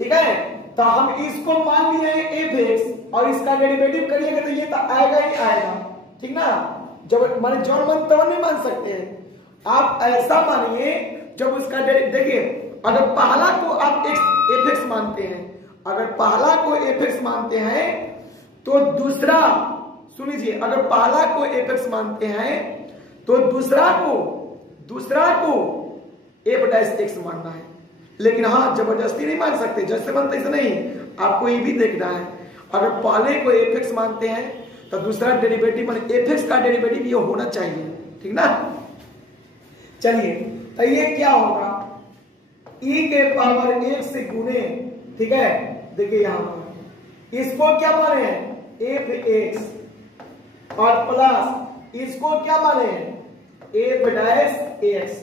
ठीक है, तो हम इसको मान लिए हैं एफ एक्स और इसका डेरिवेटिव करिएगा तो ये तो आएगा ही आएगा। ठीक ना, जब माने जौन मन तवन नहीं मान सकते हैं, आप ऐसा मानिए जब उसका देखिए, अगर पहला को आप एफ एक्स मानते हैं, अगर पहला को एफ एक्स मानते हैं तो दूसरा, सुन लीजिए, अगर पहला को एफ एक्स मानते हैं तो दूसरा को एफ डैश एक्स मानना है। लेकिन हाँ, जबरदस्ती नहीं मान सकते, जैसे बनते ऐसे नहीं, आपको ये भी देखना है। अगर पहले को एफ एक्स मानते हैं तो दूसरा डेरिवेटिव माने एफ एक्स का डेरिवेटिव ये होना चाहिए। ठीक ना, चलिए, तो ये क्या होगा, e के पावर 1 से गुने। ठीक है, देखिए यहां पर इसको क्या माने हैं एफ एक्स और प्लस इसको क्या माने हैं एफ डैश एक्स,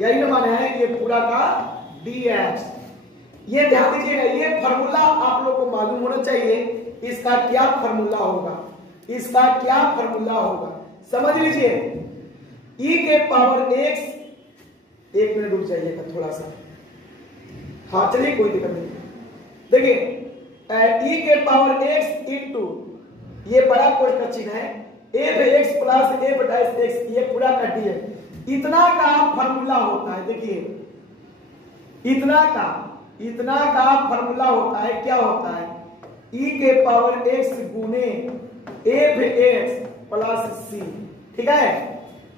यही ना माने हैं, ये पूरा का dx। ये ध्यान दीजिएगा, ये फॉर्मूला आप लोग को मालूम होना चाहिए, इसका क्या फॉर्मूला होगा, इसका क्या फॉर्मूला होगा, समझ लीजिए। e के पावर x, एक मिनट रुक जाइएगा थोड़ा सा, हाँ चलिए कोई दिक्कत नहीं। देखिए e के पावर x इंटू ये बड़ा कोष्ठ का चिन्ह है F x plus F dash x, ये पूरा का dx, इतना का फॉर्मूला होता है। देखिए इतना का फॉर्मूला होता है, क्या होता है e के पावर x गुने एफ एक्स प्लस सी। ठीक है,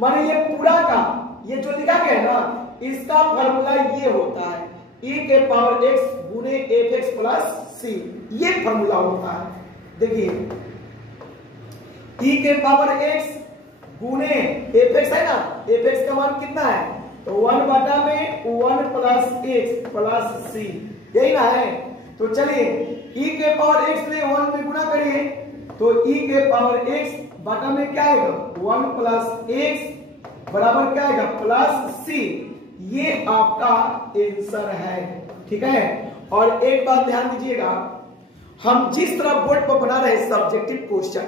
माने ये पूरा का, ये जो लिखा गया है ना, इसका फॉर्मूला ये होता है e के पावर x गुने एफ एक्स प्लस सी, ये फॉर्मूला होता है। देखिए e के पावर x गुने एफ एक्स है ना, एफ एक्स का मान कितना है, तो 1/1 प्लस एक्स प्लस सी, यही ना है। तो चलिए e के पावर x ने 1 में गुना करिए, तो e के पावर x बटा में क्या आएगा 1 प्लस x बराबर क्या आएगा प्लस सी, ये आपका आंसर है। ठीक है, और एक बात ध्यान दीजिएगा, हम जिस तरह बोर्ड पर बना रहे सब्जेक्टिव क्वेश्चन,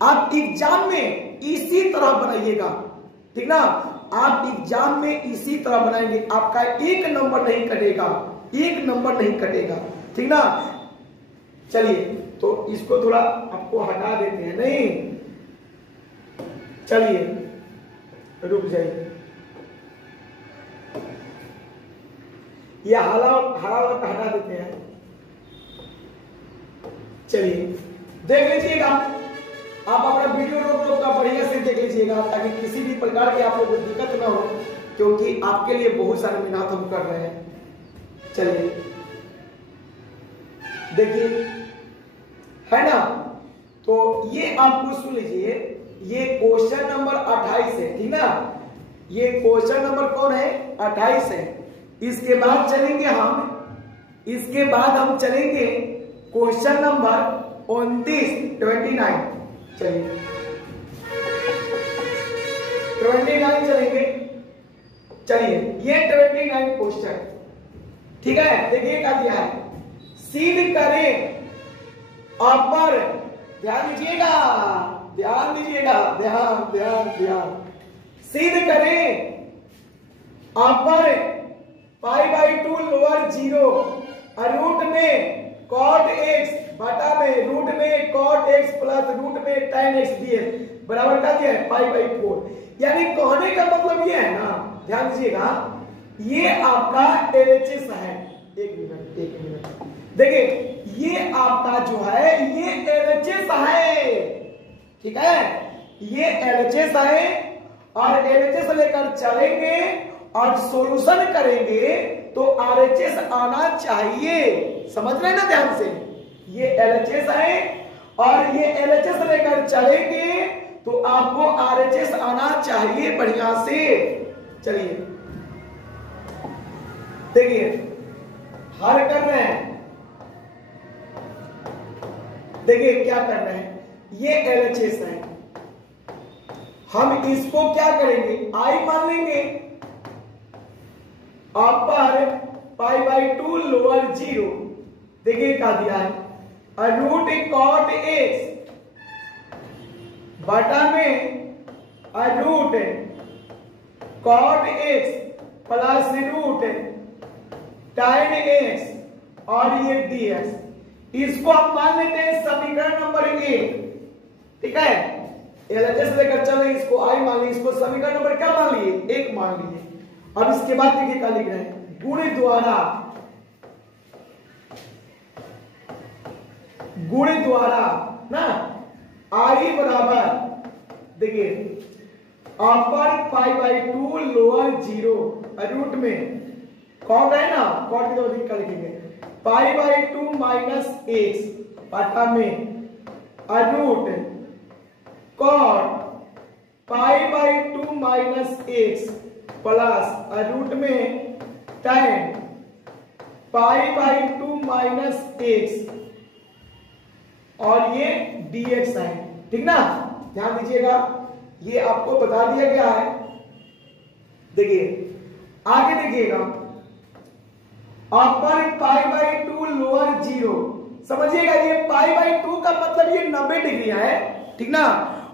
आप एग्जाम में इसी तरह बनाइएगा। ठीक ना, आप एग्जाम में इसी तरह बनाएंगे, आपका एक नंबर नहीं कटेगा, एक नंबर नहीं कटेगा। ठीक ना, चलिए तो इसको थोड़ा आपको हटा देते हैं, नहीं चलिए रुक जाइए, ये हरा हटा देते हैं। चलिए देख लीजिएगा, आप अपना वीडियो रोक का बढ़िया से देख लीजिएगा, ताकि किसी भी प्रकार की आप लोगों को दिक्कत ना हो, क्योंकि आपके लिए बहुत सारे मेहनत हम कर रहे हैं। चलिए देखिए, है ना, तो ये आपको सुन लीजिए, ये क्वेश्चन नंबर 28 है। ठीक ना, ये क्वेश्चन नंबर कौन है 28 है। इसके बाद चलेंगे हम चलेंगे क्वेश्चन नंबर 29। चलिए 29 चलेंगे। चलिए ये 29 क्वेश्चन, ठीक है, देखिए क्या दिया है, सिद्ध करें अपर, ध्यान दीजिएगा, ध्यान, सिद्ध करें अपर π/2 लोअर 0 रूट में cot x बटा में रूट में cot x प्लस रूट में tan x dx बराबर क्या दिया है π/4। यानी कहने का मतलब ये है ना, ध्यान दीजिएगा, ये आपका LHS है। एक मिनट देखिए, ये आपका जो है ये LHS है। ठीक है, ये LHS है और एलएचएस लेकर चलेंगे और सॉल्यूशन करेंगे तो आरएचएस आना चाहिए। समझ रहे हैं ना ध्यान से, ये एलएचएस है और ये एलएचएस लेकर चलेंगे तो आपको आरएचएस आना चाहिए बढ़िया से। चलिए देखिए हल कर रहे हैं, देखिए क्या कर रहे हैं, ये एलएचएस है, हम इसको क्या करेंगे आई मान लेंगे, अपर π/2 लोअर 0, देखिए क्या दिया है रूट कॉट एक्स बटा में root cot X plus root tan X और ये dx, इसको हम मान लेते हैं समीकरण नंबर 1, ठीक है। एलएचएस लेकर चले, इसको आई मान ली, इसको समीकरण नंबर क्या मान लिए 1 मान लिए। अब इसके बाद देखिए क्या लिख रहे हैं, गुण द्वारा ना आई बराबर, देखिए अपर π/2 लोअर 0 रूट में कॉट है ना, कॉट की तरफ क्या लिखेंगे π/2 माइनस एक्स बटा में root cot π/2 minus X plus root में tan π/2 माइनस एक्स और ये dx है, ठीक ना। ध्यान दीजिएगा, ये आपको बता दिया गया है। देखिए आगे देखिएगा, अपर π/2 लोअर 0, समझिएगा ये π/2 का मतलब ये 90 डिग्री है, ठीक ना।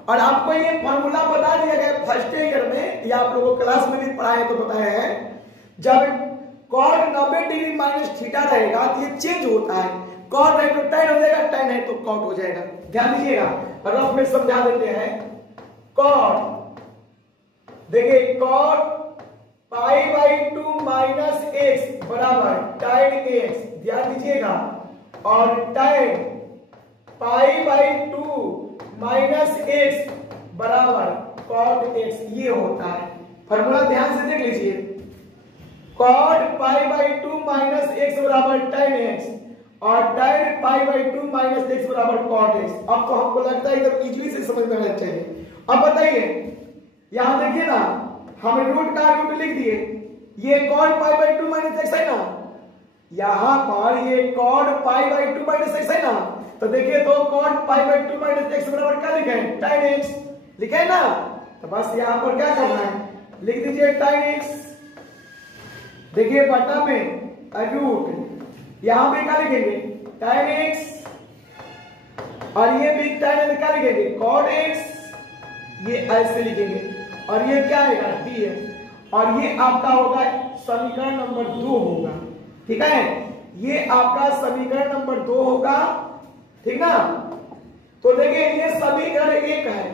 और आपको ये फॉर्मूला बता दिया गया फर्स्ट ईयर में, या आप लोगों क्लास में भी पढ़ाया तो बताया है, जब कॉट 90 डिग्री माइनस थीटा रहेगा तो ये चेंज होता है, कॉट है तो tan हो जाएगा, tan है तो कॉट हो जाएगा। ध्यान दीजिएगा, रफ में समझा देते हैं। कॉट, देखिए कॉट π/2 माइनस एक्स बराबर tan एक्स, ध्यान दीजिएगा, और tan π/2 माइनस एक्स बराबर कॉट एक्स, ये होता है फॉर्मूला। ध्यान से देख लीजिए, कॉट π/2 माइनस एक्स बराबर tan एक्स और tan π/2 माइनस एक्स बराबर कॉट एक्स। अब तो हमको लगता है एकदम इजीली से समझ में आना चाहिए। अब बताइए, यहां देखिए ना, हमने रूट का रूट लिख दिए, ये कॉट π/2 माइनस एक्स है ना, यहां पर ये कॉट π/2 माइनस एक्स है ना, तो देखिए तो कॉट π/2 माइनस एक्स बराबर क्या लिखे हैं tan एक्स लिखे है ना, तो बस यहां पर क्या करना है, लिख दीजिए tan एक्स, देखिए बटा में रूट, यहां पे क्या लिखेंगे tan एक्स, और ये भी tan क्या लिखेंगे cot एक्स, ये ऐसे लिखेंगे, और ये क्या आएगा dx, और ये आपका होगा समीकरण नंबर 2 होगा, ठीक है। ये आपका समीकरण नंबर 2 होगा, ठीक ना। तो देखिए ये समीकरण 1 है,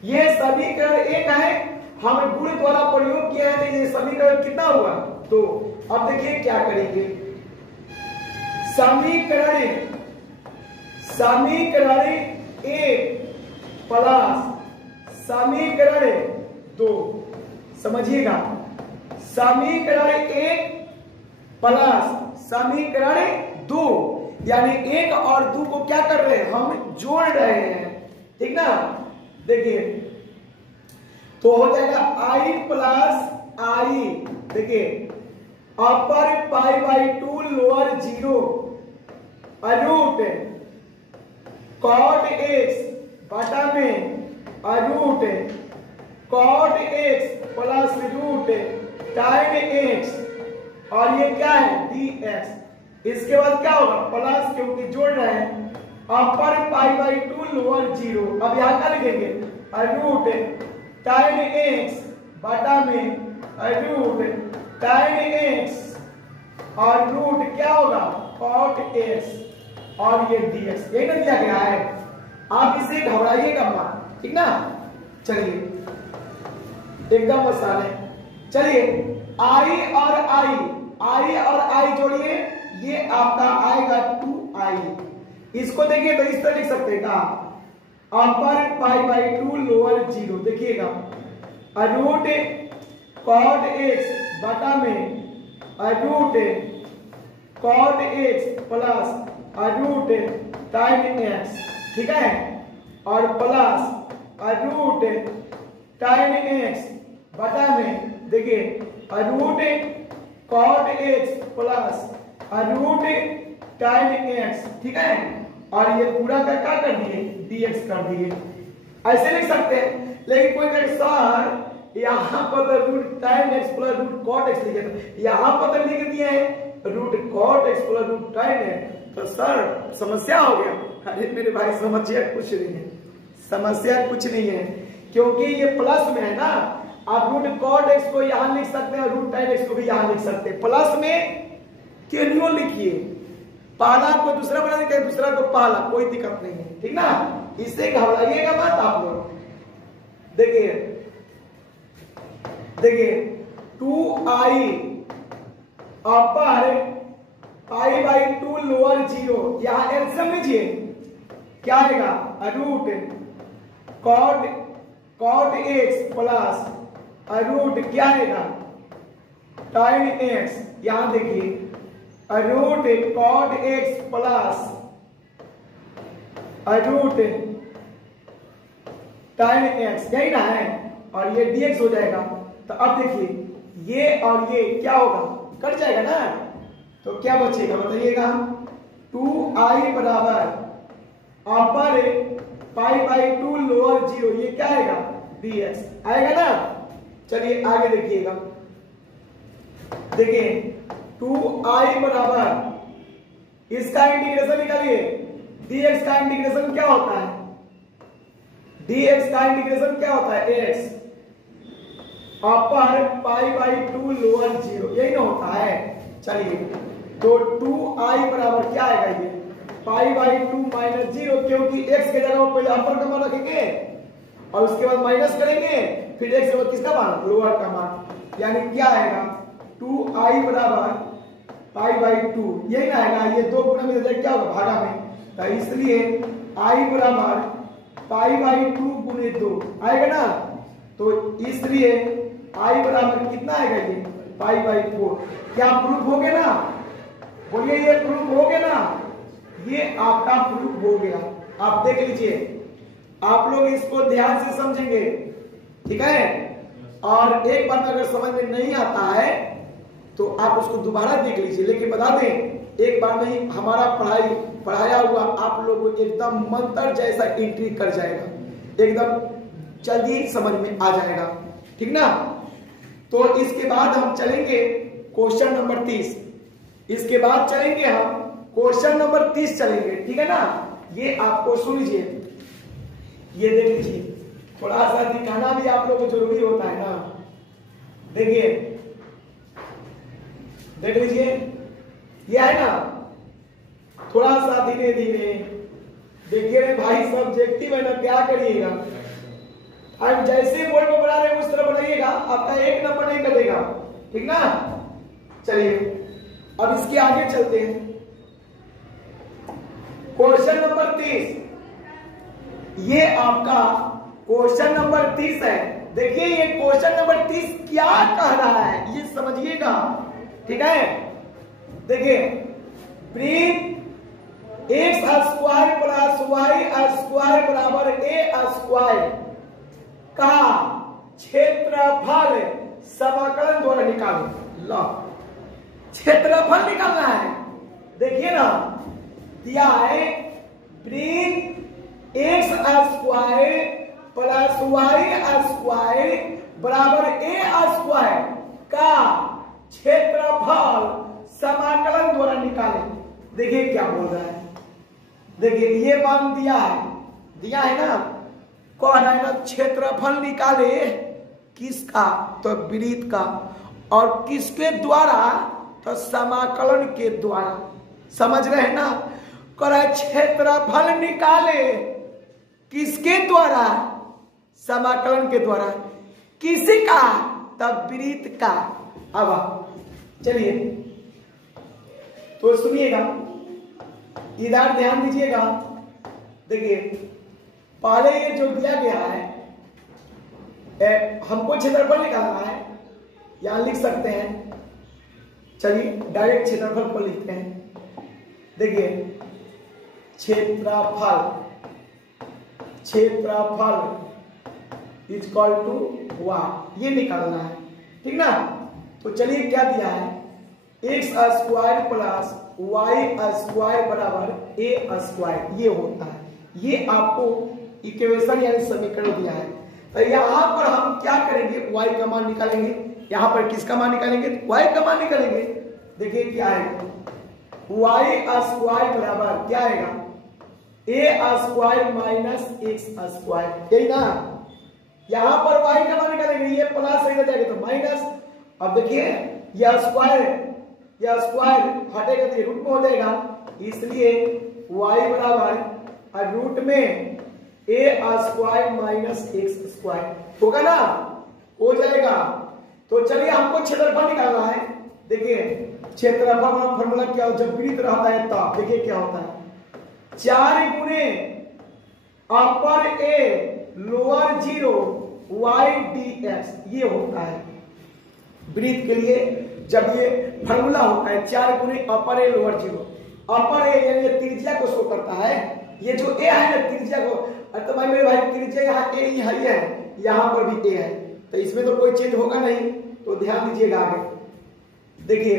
ये समीकरण 1 है, हमने गुण द्वारा प्रयोग किया है, तो ये समीकरण कितना हुआ 2। अब देखिए क्या करेंगे, समीकरण 1 प्लस समीकरण 2, समझिएगा, समीकरण 1 प्लस समीकरण 2, यानी 1 और 2 को क्या कर रहे हैं, हम जोड़ रहे हैं, ठीक ना। देखिए तो हो जाएगा i प्लस आई, देखिए upper π/2 lower 0 root cot X बटा में root cot X plus root tan X, और ये क्या है dx। इसके बाद क्या होगा प्लस, क्योंकि जोड़ रहे हैं, अपर π/2 लोअर 0, अब यहां क्या लिखेंगे रूट tan एक्स बटा में रूट tan एक्स और रूट क्या होगा cot एक्स, और ये dx, यही ना दिया गया है। आप इसे घबराइएगा मत, ठीक ना। चलिए एकदम आसान है। चलिए आई और आई जोड़िए, ये आपका आएगा 2i। इसको देखिए तो इस तरह लिख सकते हैं का, अपर π/2 लोअर 0, देखिएगा रूट कॉट एक्स बटा में root cot X plus root tan X, ठीक है, और प्लस रूट टाइन एक्स बटा में देखिए root cot X plus root tan X, ठीक है, और ये पूरा का क्या कर दिए dx कर दिए। ऐसे लिख सकते हैं, लेकिन कोई कहे सर यहाँ पर तो root tan X plus root cot X लिखे थे, यहाँ पर तो लिख दिए हैं root cot X plus root tan X, तो सर समस्या हो गया। अरे मेरे भाई समस्या कुछ नहीं है, समस्या कुछ नहीं है, क्योंकि ये प्लस में है ना, आप रूट कॉट एक्स को यहाँ लिख सकते हैं, रूट टाइन एक्स को भी यहाँ लिख सकते हैं। प्लस में क्यों लिखिए, पहला को दूसरा बना देंगे, दूसरा को पहला, कोई दिक्कत नहीं है, ठीक ना, इससे घबराइएगा मत आप लोग। देखिए देखिए 2i upper pi by 2 lower 0, यहां एल्सियम लीजिए, क्या आएगा root cot X plus root क्या आएगा टाइन एक्स, यहां देखिए root cot X plus root tan X, यही ना है, और ये dx हो जाएगा। तो अब देखिए ये और ये क्या होगा, कट जाएगा ना, तो क्या बचेगा बताइएगा, 2i बराबर अपर पाई बाई 2 लोअर 0, ये क्या आएगा dx आएगा ना। चलिए आगे देखिएगा, देखिए 2i बराबर इसका इंटीग्रेशन निकालिए, dx का इंटीग्रेशन क्या होता है, dx का इंटीग्रेशन क्या होता है x upper pi by 2 lower 0, यही ना होता है। चलिए तो 2i बराबर क्या आएगा, ये पाई बाई 2 माइनस 0, क्योंकि x के जगह पहले अपर का मान रखेंगे और उसके बाद माइनस करेंगे, फिर x के बाद किसका मान लोअर का मान, यानी क्या आएगा 2i बराबर पाई बाई 2, यही ना आएगा, ये दो गुना में क्या होगा भागा में, तो इसलिए i बराबर पाई बाई 2 गुने 2 आएगा ना, तो इसलिए i बराबर कितना आएगा ये पाई बाई 4। क्या प्रूफ हो गया ना, बोलिए ये प्रूफ हो गया ना, ये आपका प्रूफ हो गया। आप देख लीजिए, आप लोग इसको ध्यान से समझेंगे, ठीक है, और एक बार अगर समझ में नहीं आता है तो आप उसको दोबारा देख लीजिए, लेकिन बता दें एक बार नहीं, हमारा पढ़ाया हुआ आप लोगों को एकदम मंत्र जैसा एंट्री कर जाएगा, एकदम जल्दी समझ में आ जाएगा, ठीक ना। तो इसके बाद हम चलेंगे क्वेश्चन नंबर 30, इसके बाद चलेंगे हम क्वेश्चन नंबर 30 चलेंगे, ठीक है ना। ये आपको सुन लीजिए, ये देख लीजिए, थोड़ा सा दिखाना भी आप लोगों को जरूरी होता है ना। देखिए देख लीजिए, ये है ना, थोड़ा सा धीरे धीरे देखिए भाई, सब्जेक्टिव है ना, क्या करिएगा, अब जैसे बोर्ड में बना रहे उस तरह बनाइएगा, आपका 1 नंबर नहीं कटेगा, ठीक ना। चलिए अब इसके आगे चलते हैं, क्वेश्चन नंबर 30, ये आपका क्वेश्चन नंबर 30 है। देखिए ये क्वेश्चन नंबर 30 क्या कह रहा है ये समझिएगा, ठीक है। देखिए प्रीत X square plus Y square बराबर ए स्क्वायर का क्षेत्रफल समाकलन द्वारा निकालो। लो क्षेत्रफल निकालना है, देखिए ना दिया है प्रीत X square plus Y square बराबर ए स्क्वायर का क्षेत्रफल समाकलन द्वारा निकाले। देखिए क्या बोल रहा है, देखिए ये मान दिया है ना, कौन है ना, क्षेत्रफल निकाले किसका, तो वृत्त का, और किसके द्वारा, तो समाकलन के द्वारा, समझ रहे हैं ना। कह रहा है क्षेत्रफल निकाले किसके द्वारा, समाकलन के द्वारा, किसी का, तब वृत्त का। अब चलिए तो सुनिएगा, इधर ध्यान दीजिएगा। देखिए पहले ये जो दिया गया है हमको क्षेत्रफल निकालना है, यहां लिख सकते हैं। चलिए डायरेक्ट क्षेत्रफल को लिखते हैं। देखिए क्षेत्रफल इज इक्वल टू वाट, ये निकालना है, ठीक ना। तो चलिए क्या दिया है, X square plus Y square बराबर ए स्क्वायर, ये होता है। ये आपको इक्वेशन यानी समीकरण दिया है। तो यहां पर हम क्या करेंगे, y का मान निकालेंगे। यहां पर किसका मान निकालेंगे, y का मान निकालेंगे। देखिए क्या आएगा, y स्क्वायर बराबर क्या आएगा, a square minus X square, यही ना। यहां पर y का मान निकालेंगे, ये प्लस इधर जाएगा तो माइनस। अब देखिए यह स्क्वायर हटेगा तो ये रूट में हो जाएगा, इसलिए y बराबर रूट में a square minus X square होगा ना, हो जाएगा। तो चलिए हमको क्षेत्रफल निकालना है। देखिए क्षेत्रफल का फॉर्मूला क्या हो, जब वृत्त रहता है तब देखिए क्या होता है, 4 गुने upper A lower 0 y dx, ये होता है वृत्त के लिए। जब ये फॉर्मूला होता है 4 गुने अपर ए लोअर 0, अपर ए यानी त्रिज्या को शो करता है, ये जो ए है ना त्रिज्या को, तो भाई मेरे भाई त्रिज्या यहाँ ए ही है, यहाँ पर भी ए है, तो इसमें तो कोई चेंज होगा नहीं, तो ध्यान दीजिएगा आगे। देखिए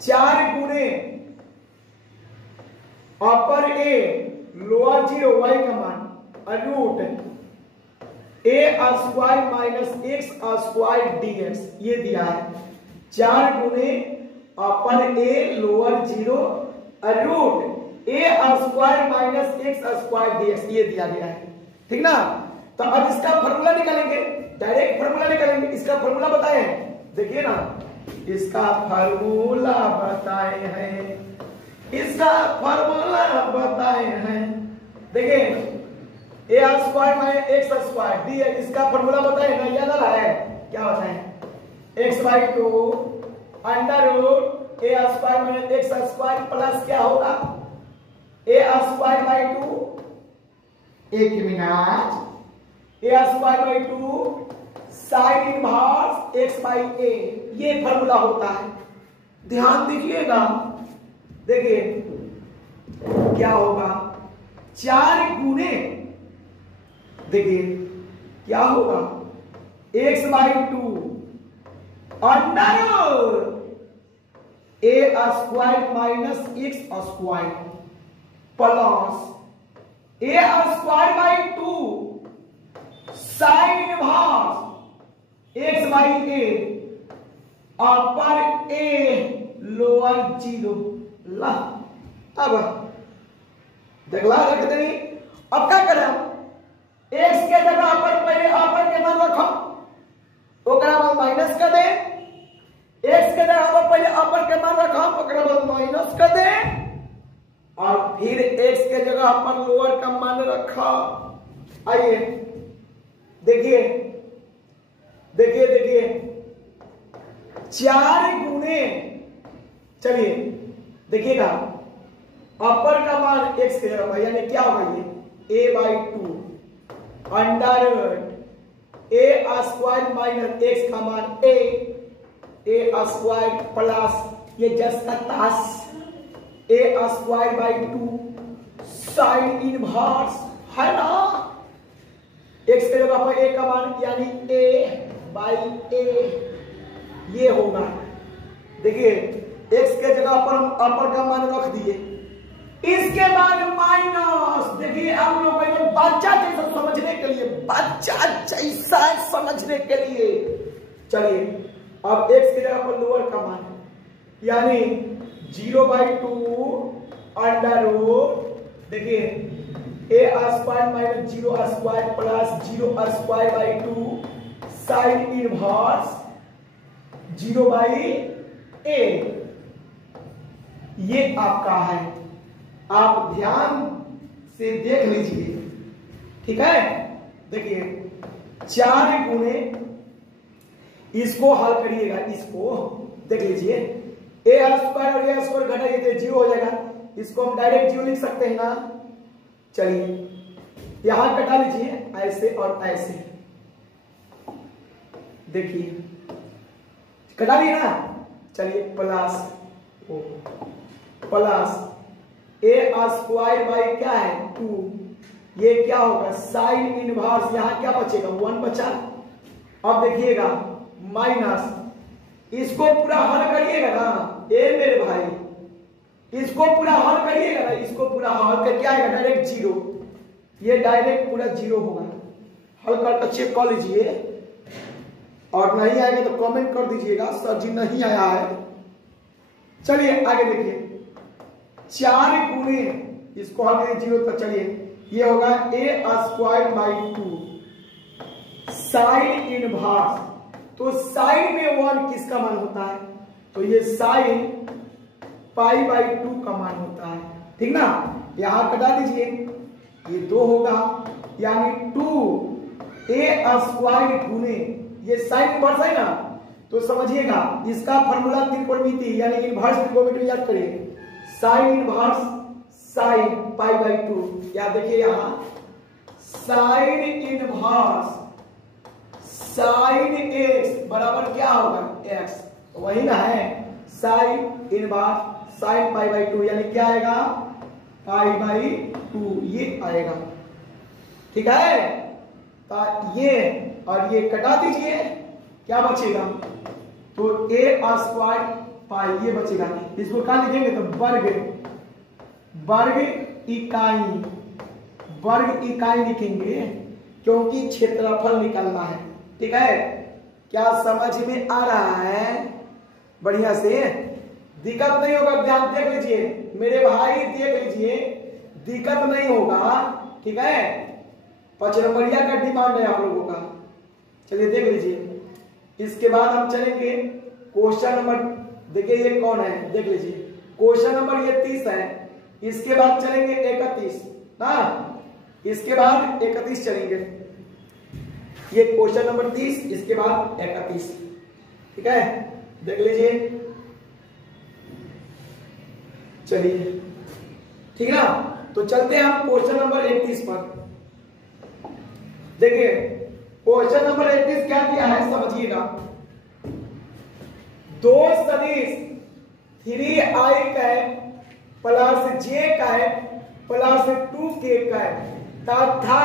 4 गुने अपर ए लोअर 0 y का मान root A square minus X square dx, ये दिया है। 4 गुने upper A lower 0 root A square minus X square dx, ये दिया गया है, ठीक ना। तो अब इसका फॉर्मूला निकालेंगे, डायरेक्ट फॉर्मूला निकालेंगे। इसका फॉर्मूला बताए, देखिए ना, इसका फॉर्मूला बताए हैं, इसका फॉर्मूला बताए हैं। देखिए A square minus X square dx, इसका फॉर्मूला बताए ना, याद आ रहा है क्या होता है, x/2 under root A square minus X square plus क्या होगा, ए स्क्वायर बाई 2, एक minute, A square by 2 sine inverse X by A, ये फॉर्मूला होता है। ध्यान दीजिएगा, देखिए क्या होगा, 4 गुने, देखिए क्या होगा, x by 2 under A square minus X square plus A square by 2 sine inverse X by A upper A lower 0 ला। अब देखला रख देनी, अब क्या करें, एक्स के जगह अपर, पहले अपर के मान रखो, ओकरा बाद माइनस कर दे, एक्स के जगह पर पहले अपर के मान रखो, ओकरा बाद माइनस कर दे, और फिर एक्स के जगह पर लोअर का मान रखा। आइए देखिए देखिए देखिए 4 गुने, चलिए देखिएगा, अपर का मान एक्स के जगह पर, यानी क्या होगा, ये a by 2 under A square minus x का मान ए स्क्वायर प्लस ये जस्ट का तास ए स्क्वायर बाई 2 साइन इनवर्स, है ना, एक्स के जगह पर ए का मान यानी ए बाई ए, ये होगा। देखिए एक्स के जगह पर हम अपर का मान रख दिए, इसके बाद माइनस, देखिए आप लोग एकदम बच्चा जैसा समझने के लिए, बच्चा जैसा समझने के लिए, चलिए अब एक्स की जगह पर लोअर का मान यानी 0/2 अंडर रूट, देखिए A square minus 0 square plus 0 square by 2 sine inverse 0/a, ये आपका है, आप ध्यान से देख लीजिए, ठीक है। देखिए 4 गुने, इसको हल करिएगा, इसको देख लीजिए, ए स्क्वायर और ए स्क्वायर घटाइए तो 0 हो जाएगा, इसको हम डायरेक्ट 0 लिख सकते हैं ना। चलिए यहां कटा लीजिए, ऐसे और ऐसे, देखिए कटा दिए ना, चलिए plus O plus A square by क्या है 2, ये क्या होगा साइन इनवर्स, यहां क्या बचेगा 1 बचा। अब देखिएगा माइनस, इसको पूरा हल करिएगा ना ए मेरे भाई, इसको पूरा हल करिएगा ना, इसको पूरा हल करके क्या आएगा डायरेक्ट 0, ये डायरेक्ट पूरा 0 होगा। हल करके चेक कर लीजिए, और नहीं आएगा तो कमेंट कर दीजिएगा सर जी नहीं आया है। चलिए आगे देखिए 4 गुणे इसको हल करिए 0 तक, चलिए ये होगा A square by 2 sine inverse, तो साइन में 1 किसका मान होता है, तो ये साइन पाई बाई 2 का मान होता है, ठीक ना। यहां कटा दीजिए, ये 2 होगा, यानी 2 ए स्क्वायर गुने ये साइन इनवर्स है ना, तो समझिएगा इसका फॉर्मूला त्रिकोणमिति यानी इनवर्स त्रिकोणमिति याद करिए, sine inverse sine pi by 2, या देखिए यहां साइन इनवर्स साइन एक्स बराबर क्या होगा एक्स, वही ना है sine inverse sine pi by 2, यानी क्या आएगा पाई बाई 2 ये आएगा, ठीक है। तो ये और ये कटा दीजिए, क्या बचेगा, तो ए स्क्वायर पाई ये बचेगा, इसको क्या लिखेंगे तो वर्ग इकाई लिखेंगे, क्योंकि क्षेत्रफल निकालना है, ठीक है। क्या समझ में आ रहा है बढ़िया से, दिक्कत नहीं होगा, ध्यान देख लीजिए मेरे भाई, देख लीजिए दिक्कत नहीं होगा, ठीक है। 5 नंबरिया का डिमांड है आप लोगों का, चलिए देख लीजिए। इसके बाद हम चलेंगे क्वेश्चन नंबर, देखिए ये कौन है देख लीजिए, क्वेश्चन नंबर ये 30 है, इसके बाद चलेंगे 31 ना, इसके बाद 31 चलेंगे, ये क्वेश्चन नंबर 30 इसके बाद 31, ठीक है देख लीजिए। चलिए ठीक है ना, तो चलते हैं हम क्वेश्चन नंबर 31 पर। देखिए क्वेश्चन नंबर 31 क्या किया है समझिएगा, दो सदिश 3i cap plus j cap plus 2k cap तथा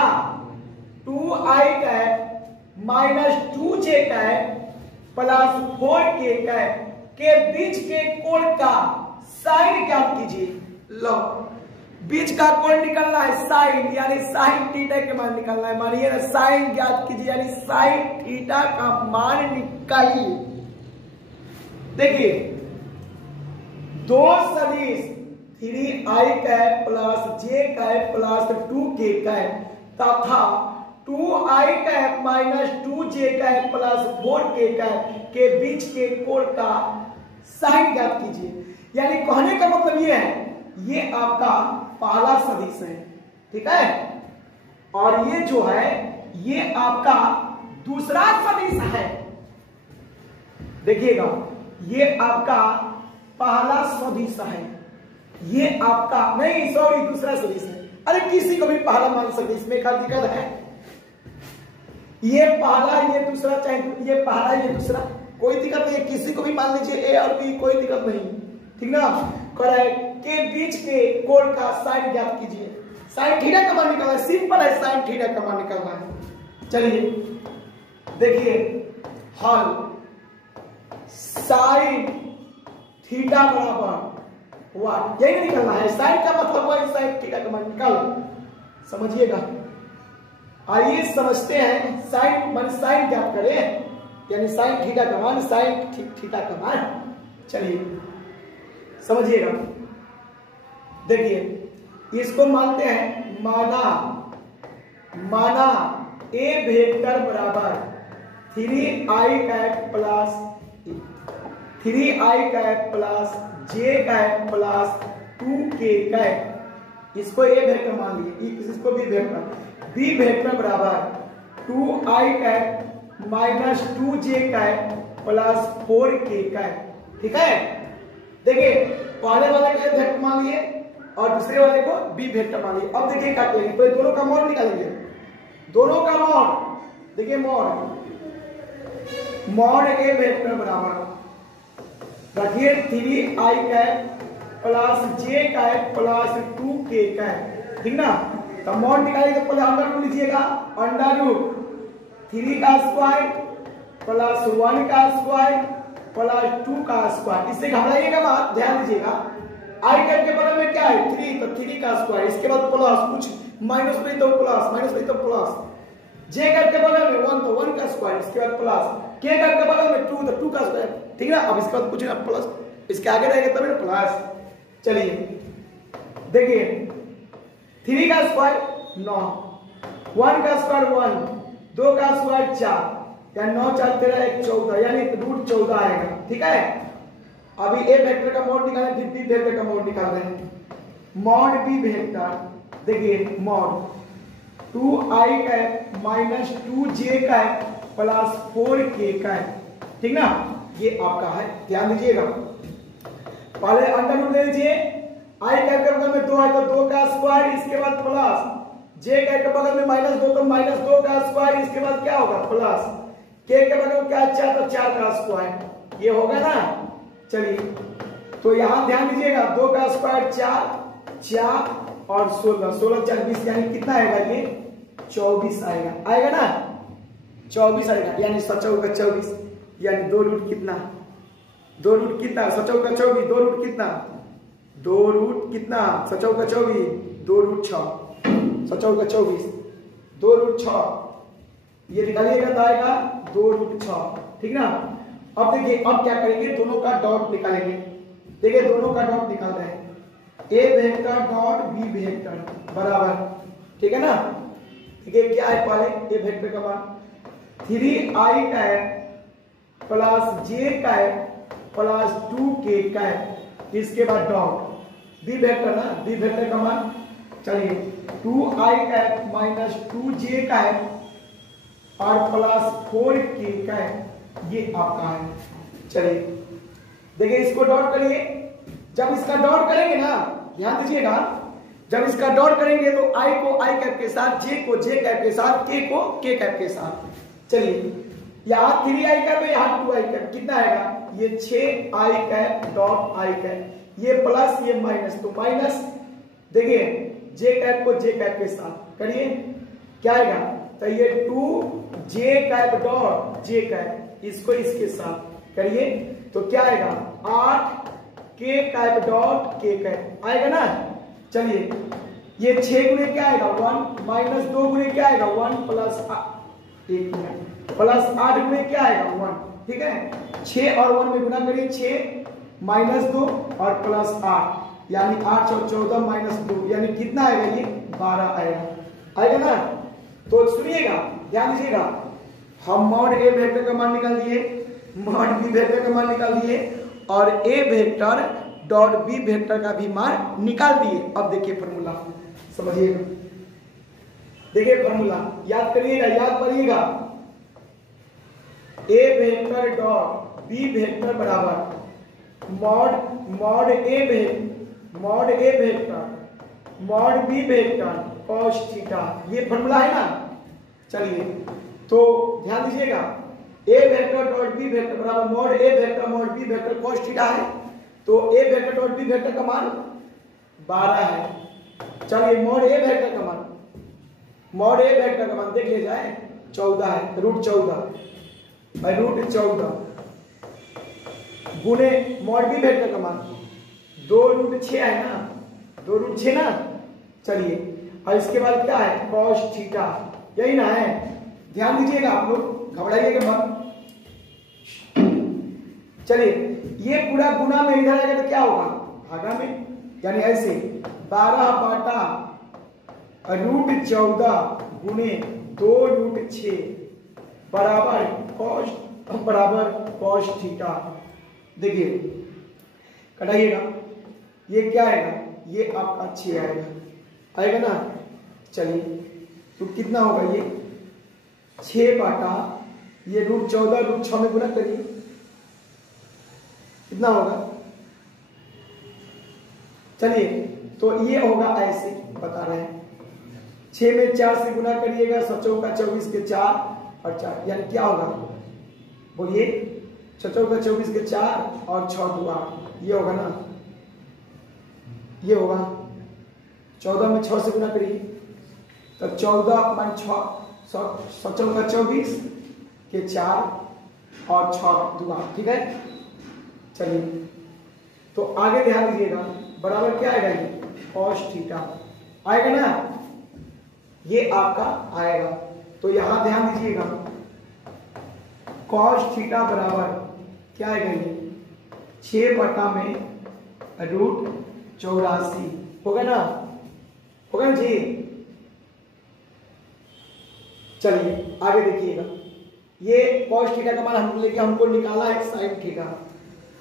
2i cap minus 2j cap plus 4k cap के बीच के कोण का साइन ज्ञात कीजिए। लो बीच का कोण निकालना है साइन, यानी साइन थीटा के मान निकालना है, मानिए ना साइन ज्ञात कीजिए, यानी साइन थीटा का मान निकालिए। देखिए दो सदिश 3i cap plus j cap plus 2k cap तथा 2i cap minus 2j cap plus 4k cap के बीच के कोण का साइन ज्ञात कीजिए। यानी कहने का मतलब ये है, ये आपका पहला सदिश है, ठीक है, और ये जो है ये आपका दूसरा सदिश है। देखिएगा ये आपका पहला सदिश है, ये आपका नहीं सॉरी दूसरा सदिश है, अरे किसी को भी पहला मान सकते, इसमें क्या दिक्कत है, ये पहला ये दूसरा, चाहे ये पहला ये दूसरा, कोई दिक्कत नहीं है, किसी को भी मान लीजिए ए और बी, कोई दिक्कत नहीं, ठीक ना। करेक्ट, के बीच के कोण का साइन ज्ञात कीजिए। साइन थीटा का मान निकालना है, सिंपल है, साइन थीटा का मान निकालना है। चलिए देखिए हल, साइन थीटा बराबर व्हाट, यही निकालना है, साइन का मतलब हुआ साइन थीटा का मान निकाल, समझिएगा। आइए समझते हैं, साइन मान साइन ज्ञात करें, यानी साइन थीटा का मान, साइन थीटा का मान, चलिए समझिएगा। देखिए इसको मानते हैं, माना ए वेक्टर बराबर 3i cap plus 3i cap plus j cap plus 2k cap, इसको ए वेक्टर मान लिए, इसको बी वेक्टर, बी वेक्टर बराबर 2i cap minus 2j cap plus 4k cap, ठीक है। देखिए पहले वाले को ए वेक्टर मान लिए और दूसरे वाले को बी वेक्टर मान लिए। अब देखिए क्या करेंगे, तो दोनों का मॉड निकालेंगे, दोनों का मॉड, देखिए मॉड मॉड ए वेक्टर बराबर रखिए 3i cap plus j cap plus 2k cap, ठीक ना। तो मॉड निकालिए तो पहले अंडर रूट लीजिएगा, अंडर रूट 3 का स्क्वायर प्लस 1 का स्क्वायर प्लस 2 का स्क्वायर। इससे घबराइएगा मत, ध्यान दीजिएगा। आई कैप के बगल में क्या है 3, तो 3 का स्क्वायर, इसके बाद प्लस कुछ माइनस में तो प्लस, माइनस में तो प्लस, जे कैप के बगल में 1 तो 1 का स्क्वायर, इसके बाद प्लस, के कैप के बगल में 2 तो 2 का स्क्वायर, ठीक ना। अब इसके बाद कुछ ना प्लस, इसके आगे रहेगा तब ना प्लस। चलिए देखिए 3 का स्क्वायर 9, 1 का स्क्वायर 1, 2 का स्क्वायर 4, या 9 4 13 1 14, यानी रूट 14 आएगा, ठीक है। अभी ए वेक्टर का मॉड निकालें, फिर बी वेक्टर का मॉड निकाल रहे हैं। मॉड बी वेक्टर देखिए mod 2i cap minus 2j cap plus 4k cap, ठीक ना। ये आपका है, ध्यान दीजिएगा। पहले अंडर रूट ले लीजिए, i कैप के बगल में 2 है तो 2 का स्क्वायर, इसके बाद प्लस, j कैप के बगल में -2 तो -2 का स्क्वायर, इसके बाद क्या होगा प्लस, k के बगल में क्या 4 तो 4 का स्क्वायर, ये होगा ना। चलिए तो यहां ध्यान दीजिएगा, 2 का स्क्वायर 4, 4 और 16, 16 4 20, यानी कितना आएगा ये 24 आएगा, आएगा ना 24 आएगा, यानी 7 का 24, यानी 2 रूट कितना, 2 रूट कितना 7 का 24, 2 रूट कितना, 2 रूट कितना 7 का 24, 2 रूट 6, 7 का 24, 2 रूट 6, ये निकालिएगा तो आएगा 2 रूट 6, ठीक ना। अब देखिए अब क्या करेंगे, दोनों का डॉट निकालेंगे। देखिए दोनों का डॉट निकाल रहे हैं, ए वेक्टर डॉट बी वेक्टर बराबर, ठीक है ना। देखिए क्या है, पहले ए वेक्टर का मान 3i cap plus j cap plus 2k cap, इसके बाद डॉट बी वेक्टर ना, बी वेक्टर का मान चलिए 2i cap minus 2j cap और प्लस 4k कैप, ये आपका है। चलिए देखिए इसको डॉट करिए, जब इसका डॉट करेंगे ना, ध्यान दीजिएगा, जब इसका डॉट करेंगे तो i को i कैप के साथ, j को j कैप के साथ, k को k कैप के साथ। चलिए यहाँ 3i कैप है, यहाँ 2i कैप, कितना आएगा ये 6i cap dot i cap, ये प्लस ये माइनस, तो माइनस देखिए j कैप को j कैप के साथ करिए, क्या आएगा, तो ये 2j cap dot j cap, इसको इसके साथ करिए तो क्या आएगा 8k cap dot k cap, आएगा ना। चलिए ये 6 गुणे क्या आएगा 1, माइनस 2 गुणे क्या आएगा 1 प्लस 1 प्लस 8 गुणे क्या आएगा 1, ठीक है। 6 और 1 में गुना करिए, 6 माइनस 2 और प्लस 8, यानी 8 और 14 माइनस 2, यानी कितना आएगा ये 12 आएगा, आएगा ना। तो सुनिएगा, ध्यान दीजिएगा, हम मॉड ए वेक्टर का मान निकाल दिए, मॉड बी वेक्टर का मान निकाल दिए, और ए वेक्टर डॉट बी वेक्टर का भी मान निकाल दिए। अब देखिए फॉर्मूला समझिएगा, देखिए फॉर्मूला याद करिएगा, याद करिएगा, A vector dot B vector बराबर mod A vector mod B vector cos theta, ये फॉर्मूला है ना। चलिए तो ध्यान दीजिएगा, A vector dot B vector बराबर mod A vector mod B vector cos theta है, तो A vector dot B vector का मान 12 है। चलिए मॉड ए वेक्टर का मान, मॉड ए वेक्टर का मान देख लिया जाए 14 है, रूट 14 रूट 14 गुणे मॉड बी वेक्टर का मान 2 रूट 6 है ना, 2 रूट 6 ना। चलिए और इसके बाद क्या है कॉस थीटा, यही ना है, ध्यान दीजिएगा, आप लोग घबराइएगा मत। चलिए ये पूरा गुना में इधर आएगा तो क्या होगा भागा में, यानी ऐसे 12 बाटा रूट 14 गुणे 2 रूट 6 बराबर कॉस थीटा। देखिए कटाइएगा, ये क्या आएगा, ये आपका 6 आएगा, आएगा ना। चलिए तो कितना होगा ये 6 बाटा ये रूट 14 रूट 6 में गुना करिए, कितना होगा। चलिए तो ये होगा ऐसे बता रहे हैं, 6 में 4 से गुना करिएगा, 7 का 24 के 4 और 4, यानी क्या होगा बोलिए 6 चौका 24 के 4 और 6 2 8, ये होगा ना, ये होगा 14 में 6 से गुना करिए तो 14 मान 6 चौका 24 के 4 और 6 2 8, ठीक है। चलिए तो आगे ध्यान दीजिएगा, बराबर क्या आएगा, ये cos थीटा आएगा ना, ये आपका आएगा। तो यहां ध्यान दीजिएगा cos थीटा बराबर क्या आएगा, ये 6 बटा में √84 होगा ना, होगा ना जी। चलिए आगे देखिएगा, ये cos थीटा का मान हमको निकाला है sin थीटा।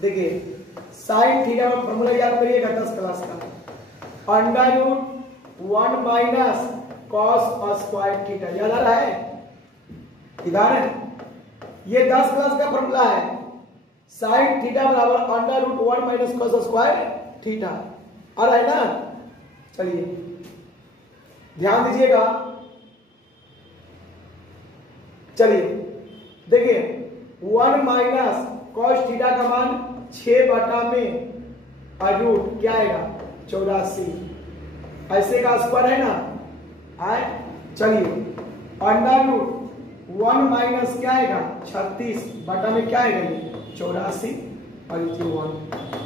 देखिए sin थीटा का फॉर्मूला याद करिएगा 10 क्लास का, √1 माइनस cos स्क्वायर थीटा, याद आ रहा है इधर, ये 10 क्लास का फॉर्मूला है। sin थीटा बराबर √1 माइनस cos स्क्वायर थीटा, आ रहा है ना। चलिए ध्यान दीजिएगा, चलिए देखिए 1 माइनस cos थीटा का मान 6 बटा में √ क्या आएगा 84, ऐसे का स्क्वायर है ना, आए। चलिए √1 माइनस क्या आएगा 36 बटा में क्या आएगा, ये 84 और ये 1।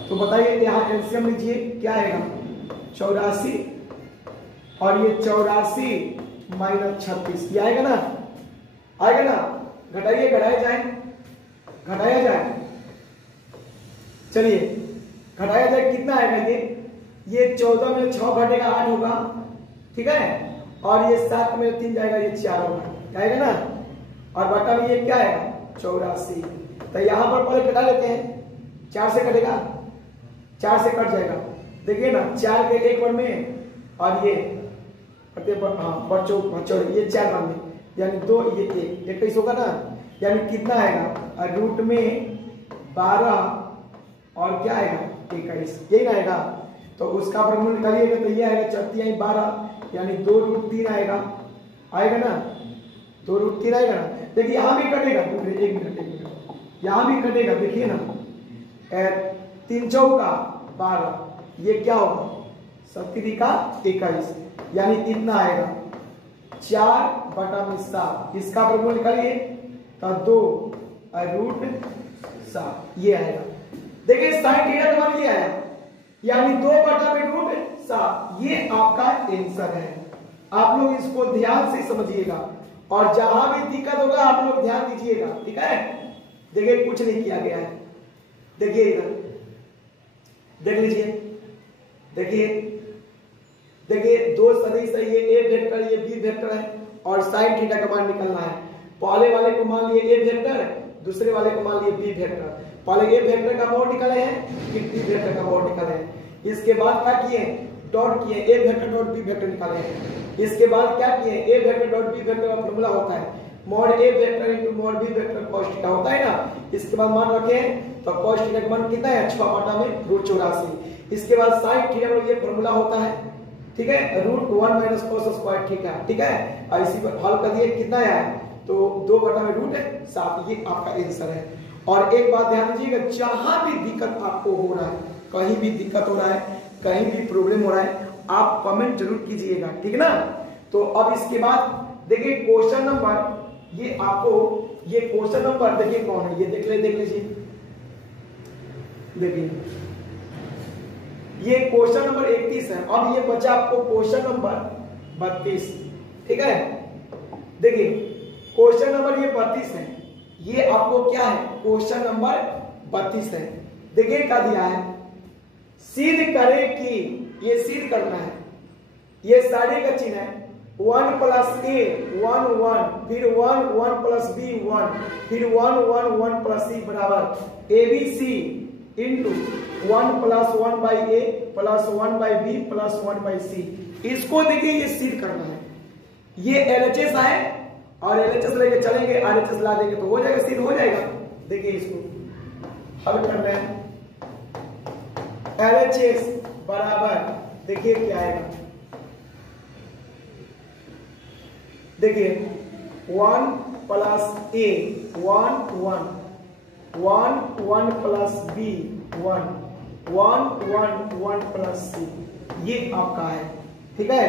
तो बताइए यहाँ एलसीएम लीजिए, क्या आएगा 84 और ये 84 माइनस 36, ये आएगा ना, आएगा ना। घटाइए, घटाया जाए, चलिए घटाया जाए, कितना आएगा, ये 14 में 6 घटेगा 8 होगा, ठीक है, और ये 7 में 3 जाएगा, ये 4 होगा, आएगा ना, और बटा में ये क्या आएगा 84। तो यहां पर पहले कटा लेते हैं, 4 से कटेगा, 4 से कट जाएगा, देखिए ना 4 के 1 बार में और ये बच्चों ये 4 बार में, यानी 2 ये 1 21 होगा ना, यानी कितना आएगा रूट में 12 और क्या आएगा 21, यही ना आएगा। तो उसका फॉर्मूला निकालिएगा तो ये आएगा 4 12 यानी 2√3 आएगा, आएगा ना, 2√3 आएगा ना। देखिए यहाँ भी कटेगा, एक मिनट यहाँ भी कटेगा, देखिए ना 3 चौका 12, ये क्या होगा 7 का 21, यानी कितना आएगा 4 बटा में 7, इसका फॉर्मूला निकालिए तो 2√7 ये आएगा। देखिए sin थीटा का मान ये आया, यानी 2 बटा में √7, ये आपका आंसर है। आप लोग इसको ध्यान से समझिएगा और जहां भी दिक्कत होगा आप लोग ध्यान दीजिएगा, ठीक है। देखिए कुछ नहीं किया गया है, देखिए इधर देख लीजिए, देखिए 2 सदिश है, ये a वेक्टर ये b वेक्टर है और sin थीटा का मान निकालना है। पहले वाले को मान लिए a वेक्टर, दूसरे वाले को मान लिए b वेक्टर। पहले a वेक्टर का मोड निकाले हैं, फिर b वेक्टर का मोड निकाले हैं। इसके बाद क्या किए, डॉट किए, a vector dot b vector निकाले हैं। इसके बाद क्या किए, a vector dot b vector का फॉर्मूला होता है mode a vector into mode b vector cos theta होता है ना। इसके बाद मान रखे तो cos थीटा का मान कितना है 6 बटा में √84। इसके बाद sin थीटा का ये फॉर्मूला होता है, ठीक है, √1 माइनस cos स्क्वायर थीटा, ठीक है। और इसी पर हल कर दिए, कितना आया तो 2 बटा में √7, ये आपका आंसर है। और एक बात ध्यान दीजिएगा, जहां भी दिक्कत आपको हो रहा है, कहीं भी दिक्कत हो रहा है, कहीं भी प्रॉब्लम हो रहा है, आप कमेंट जरूर कीजिएगा, ठीक है ना। तो अब इसके बाद देखिए क्वेश्चन नंबर, ये आपको ये क्वेश्चन नंबर देखिए कौन है, ये देख लीजिए, देखिए ये क्वेश्चन नंबर 31 है। अब ये बचा आपको क्वेश्चन नंबर 32, ठीक है। देखिए क्वेश्चन नंबर ये 32 है, ये आपको क्या है क्वेश्चन नंबर 32 है। देखिए क्या दिया है, सिद्ध करे कि, ये सिद्ध करना है, ये सारे का चिन्ह है 1 + a 1 1, फिर 1 1 + b 1, फिर 1 1 1 + c बराबर abc into 1 + 1/a + 1/b + 1/c। इसको देखिए ये सिद्ध करना है, ये LHS है और LHS लेके चलेंगे, RHS ला देंगे तो हो जाएगा, सिद्ध हो जाएगा। देखिए इसको हल करना है, LHS बराबर देखिए क्या आएगा, देखिए 1 + a 1 1 1 1 प्लस बी 1 1 1 1 प्लस सी, ये आपका है। ठीक है,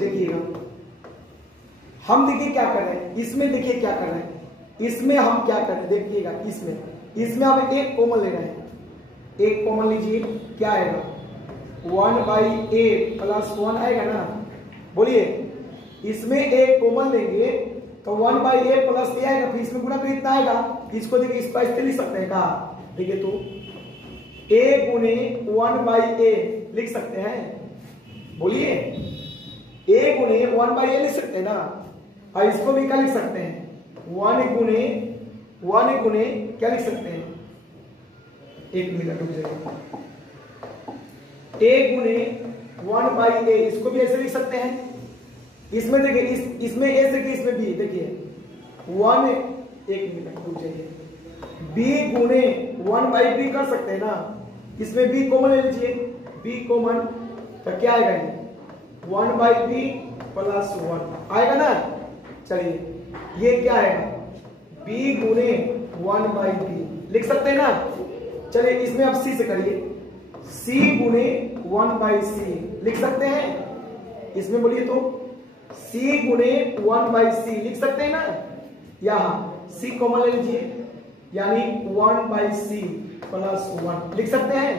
देखिएगा हम देखिए क्या कर रहे हैं इसमें, देखिए क्या कर रहे हैं इसमें, हम क्या कर रहे हैं देखिएगा, इसमें हम एक कॉमन ले रहे हैं, एक कॉमन लीजिए, क्या आएगा 1/a प्लस 1 आएगा ना, बोलिए इसमें एक कॉमन लेंगे तो 1/a प्लस a आएगा, फिर इसमें गुना कितना आएगा, इसको देखिए इस पर लिख सकते हैं कहा, देखिए तो a गुने 1/a लिख सकते हैं, बोलिए a गुने 1/a लिख सकते हैं ना, और इसको भी क्या लिख सकते हैं 1 गुने क्या लिख सकते हैं, एक मिनट रुक जाइए, a गुने 1/a इसको भी ऐसे लिख सकते हैं, इसमें देखिए इसमें a से इसमें b, देखिए 1 एक मिनट रुक जाइए, b गुने 1/b कर सकते हैं ना, इसमें b कॉमन ले लीजिए, b कॉमन तो क्या आएगा ये 1/b प्लस 1 आएगा ना, चलिए ये क्या आएगा b गुने 1/b लिख सकते हैं ना, चलिए इसमें अब c से करिए, c गुने 1/c लिख सकते हैं, इसमें बोलिए तो c गुने 1/c लिख सकते हैं ना, यहां c कॉमन ले लीजिए, यानी 1/c प्लस 1 लिख सकते हैं।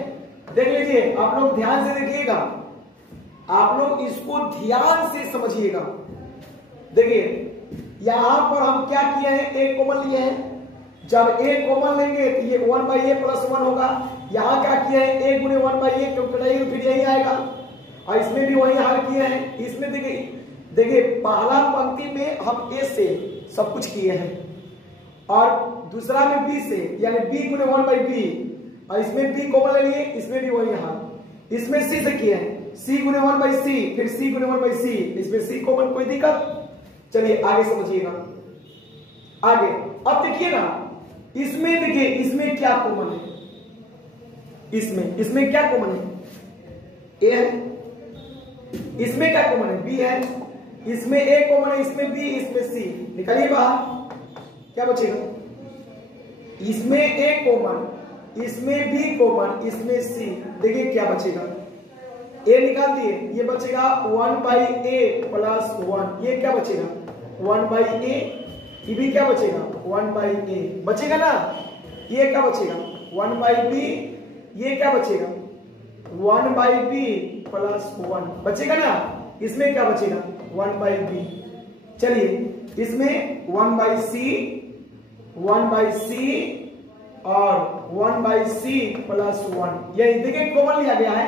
देख लीजिए आप लोग ध्यान से देखिएगा, आप लोग इसको ध्यान से समझिएगा, देखिए यहां पर हम क्या किए हैं, एक कॉमन लिए हैं, जब एक कॉमन लेंगे तो ये 1/a प्लस 1 होगा, यहां क्या किया है a गुने 1/a कटाइए तो फिर यही आएगा, और इसमें भी वही हल किए हैं, इसमें देखिए पहला पंक्ति में हम a से सब कुछ किए हैं, और दूसरा में b से, यानी b गुने 1/b, और इसमें b कॉमन ले लिए, इसमें भी वही हाल, इसमें c से किए हैं c गुने 1/c, फिर c गुने 1/c, इसमें c कॉमन, कोई दिक्कत, चलिए आगे समझिएगा, आगे अब देखिए ना, इसमें देखिए इसमें क्या कॉमन है, इसमें क्या कॉमन है, a है, इसमें क्या कॉमन है, b है, इसमें a कॉमन है, इसमें b, इसमें c, निकालिए बाहर, क्या बचेगा, इसमें a कॉमन, इसमें b कॉमन, इसमें c, देखिए क्या बचेगा, a निकाल दिए, ये बचेगा 1/a प्लस 1, ये क्या बचेगा 1/a, ये भी क्या बचेगा 1/a बचेगा ना, ये क्या बचेगा 1/b, ये क्या बचेगा 1/b प्लस 1 बचेगा ना, इसमें क्या बचेगा 1/b, चलिए इसमें 1/c और 1/c प्लस 1, ये देखिए कॉमन लिया गया है,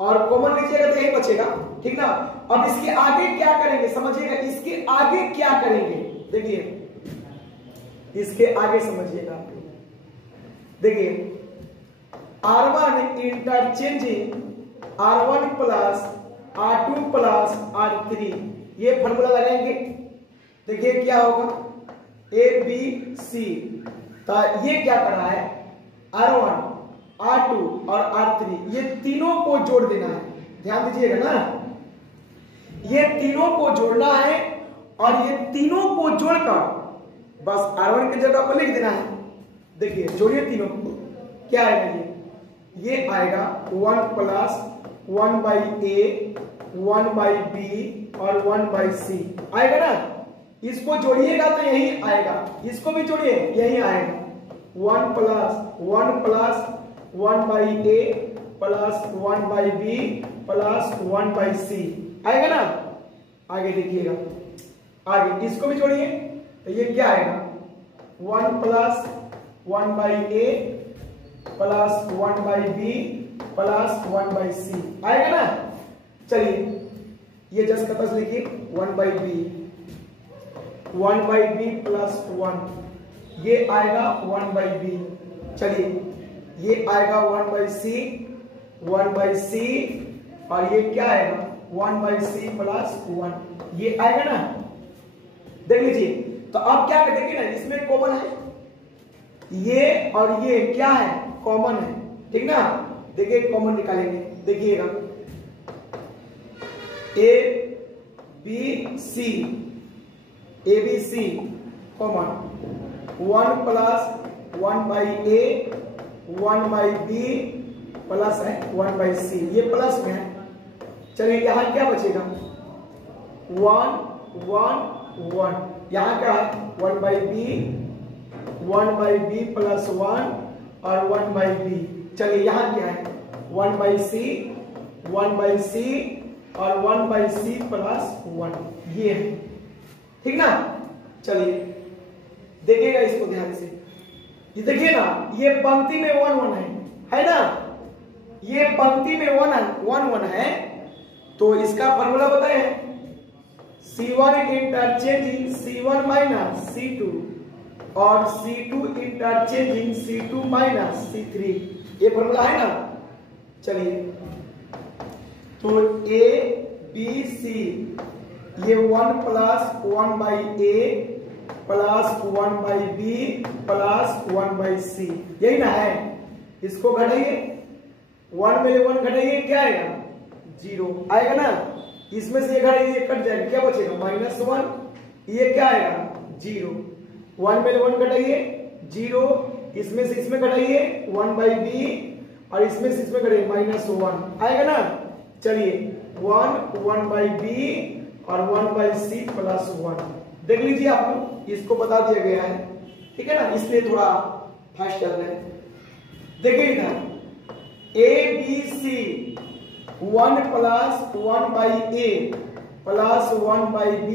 और कॉमन लीजिएगा तो यही बचेगा, ठीक ना। अब इसके आगे क्या करेंगे समझिएगा, इसके आगे क्या करेंगे, देखिए इसके आगे समझिएगा, देखिए R1 interchanging R1 plus R2 plus R3, ये फॉर्मूला लगाएंगे, देखिए क्या होगा ABC, तो ये क्या कर रहा है R1 R2 और R3, ये तीनों को जोड़ देना है, ध्यान दीजिएगा ना, ये तीनों को जोड़ना है, और ये तीनों को जोड़कर बस R1 की जगह पर लिख देना है, देखिए जोड़िए तीनों को, क्या आएगा ये आएगा 1 प्लस 1/a 1/b और 1/c आएगा ना, इसको जोड़िएगा तो यही आएगा, इसको भी जोड़िए यही आएगा 1 plus 1/a plus 1/b plus 1/c आएगा ना, आगे देखिएगा, आगे इसको भी जोड़िए तो ये क्या आएगा 1 plus 1/a plus 1/b plus 1/c आएगा ना, चलिए ये जस्ट का तस लिखिए 1/b प्लस 1, ये आएगा 1/b, चलिए ये आएगा 1/c और ये क्या आएगा 1/c प्लस 1, ये आएगा ना, देख लीजिए। तो अब क्या करेंगे ना, इसमें कॉमन है ये और ये क्या है कॉमन है, ठीक ना, देखिए कॉमन निकालेंगे, देखिएगा ABC common, 1 plus 1/a 1/b plus है 1/c, ये प्लस में है। चलिए यहां क्या बचेगा 1 1 1, यहां क्या है 1/b प्लस 1 और 1/b। चलिए यहां क्या है 1/c और 1/c प्लस 1, ये है, ठीक ना। चलिए देखिएगा इसको ध्यान से, ये देखिए ना, ये पंक्ति में 1 1 है ना, ये पंक्ति में 1 1 है, तो इसका फॉर्मूला बताए C1 interchanging C1 minus C2 और C2 interchanging C2 minus C3, ये फॉर्मूला है ना। चलिए तो A B C, ये 1 plus 1/a plus 1/b plus 1/c, यही ना है। इसको घटाइए, 1 में 1 घटाइए, क्या आएगा 0 आएगा ना। इसमें से ये घटाइए, ये कट जाएगा, क्या बचेगा -1, ये क्या आएगा 0। 1 में 1 घटाइए 0, इसमें से इसमें घटाइए 1/b और इसमें से इसमें घटाइए -1 आएगा ना। चलिए 1/b और 1/c प्लस 1, देख लीजिए आप लोग, इसको बता दिया गया है, ठीक है ना, इसलिए थोड़ा फास्ट चल रहे हैं। देखिए इधर A B C 1 plus 1/a plus 1/b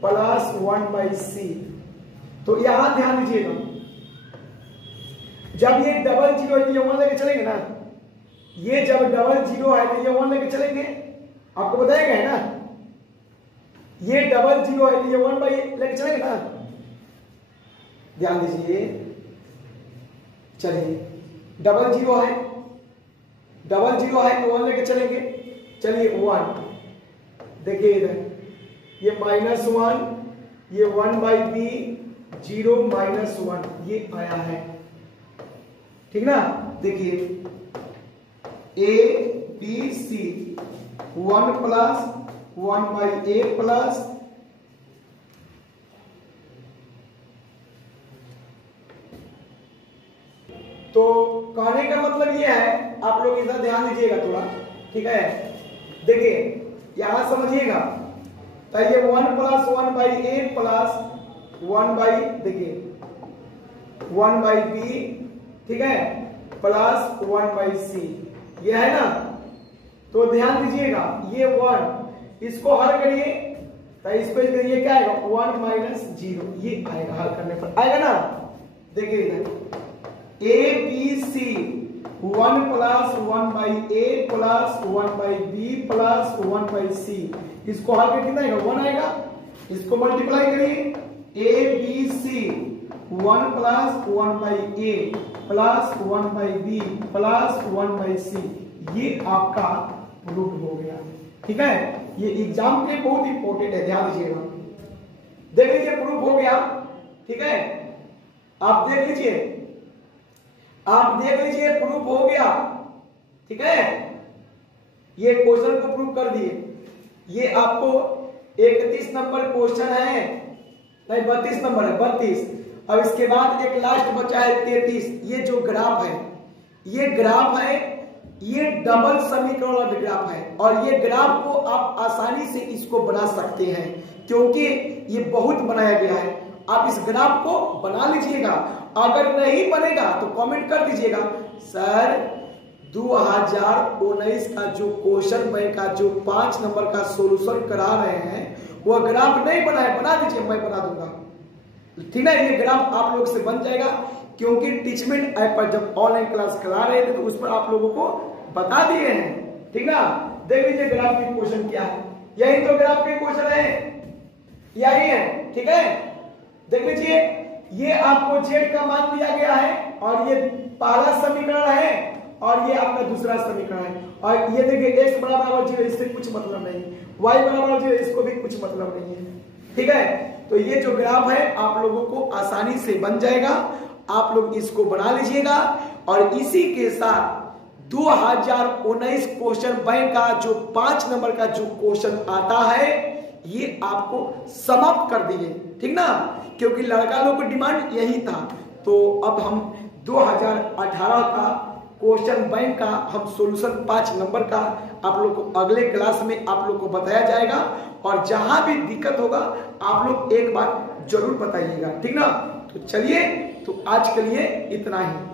plus 1/c, तो यहां ध्यान दीजिएगा, जब ये डबल जीरो है तो ये 1 लेके चलेंगे ना, ये जब डबल जीरो है तो ये 1 लेके चलेंगे, आपको बताया गया है ना। ये डबल जीरो है तो ये 1/a लेके चलेंगे ना, ध्यान दीजिए। चलिए डबल जीरो है तो 1 लेके चलेंगे। चलिए 1, देखिए इधर ये -1, ये 1/b 0 -1, ये आया है, ठीक ना। देखिए A B C 1 plus 1/a plus तो कहने का मतलब ये है, आप लोग इधर ध्यान दीजिएगा थोड़ा, ठीक है। देखिए यहां समझिएगा, तो ये 1 प्लस 1/a प्लस 1/b, ठीक है, प्लस 1/c, ये है ना। तो ध्यान दीजिएगा, ये 1 इसको हल करिए, तो इसको ये क्या आएगा 1 - 0, ये आएगा, हल करने पर आएगा ना। देखिए इधर A B C 1 plus 1/a plus 1/b plus 1/c, इसको हल करके कितना आएगा 1 आएगा। इसको मल्टीप्लाई करिए, A B C 1 plus 1/a plus 1/b plus 1/c, ये आपका प्रूफ हो गया, ठीक है। ये एग्जाम के बहुत इंपॉर्टेंट है, ध्यान दीजिएगा। देख लीजिए प्रूफ हो गया, ठीक है। आप देख लीजिए प्रूफ हो गया, ठीक है। ये क्वेश्चन को प्रूफ कर दिए। ये आपको 31 नंबर क्वेश्चन है, नहीं 32 नंबर है, 32। अब इसके बाद एक लास्ट बचा है 33। ये जो ग्राफ है, ये ग्राफ है, ये डबल समीकरण वाला ग्राफ है, और ये ग्राफ को आप आसानी से इसको बना सकते हैं, क्योंकि ये बहुत बनाया गया है। आप इस ग्राफ को बना लीजिएगा, अगर नहीं बनेगा तो कमेंट कर दीजिएगा, सर 2019 का जो क्वेश्चन बैंक का जो 5 नंबर का सॉल्यूशन करा रहे हैं, वो ग्राफ नहीं बना है, बना दीजिए, मैं बना दूंगा, ठीक है। ये ग्राफ आप लोग से बन जाएगा, क्योंकि टीचमेंट ऐप पर जब ऑनलाइन क्लास करा रहे थे तो उस पर आप लोगों को बता दिए हैं, ठीक ना। देख लीजिए ग्राफ के क्वेश्चन क्या है, यही तो ग्राफ के क्वेश्चन है, यही है, ठीक है। देख लीजिए, ये आपको z का मान दिया गया है, और ये पहला समीकरण है, और ये आपका दूसरा समीकरण है, और ये देखिए x बराबर 0, इससे कुछ मतलब नहीं, y बराबर 0, इसको भी कुछ मतलब नहीं है, ठीक है। तो ये जो ग्राफ है आप लोगों को आसानी से बन जाएगा, आप लोग इसको बना लीजिएगा। और इसी के साथ 2019 क्वेश्चन बैंक का जो 5 नंबर का जो क्वेश्चन आता है, ये आपको समाप्त कर दिए, ठीक। ठीक ना, क्योंकि लड़का लोग का डिमांड यही था। तो अब हम 2018 का क्वेश्चन बैंक का हम सॉल्यूशन 5 नंबर का आप लोग को अगले क्लास में आप लोग को बताया जाएगा, और जहां भी दिक्कत होगा आप लोग एक बार जरूर बताइएगा, ठीक ना। तो चलिए, तो आज के लिए इतना ही।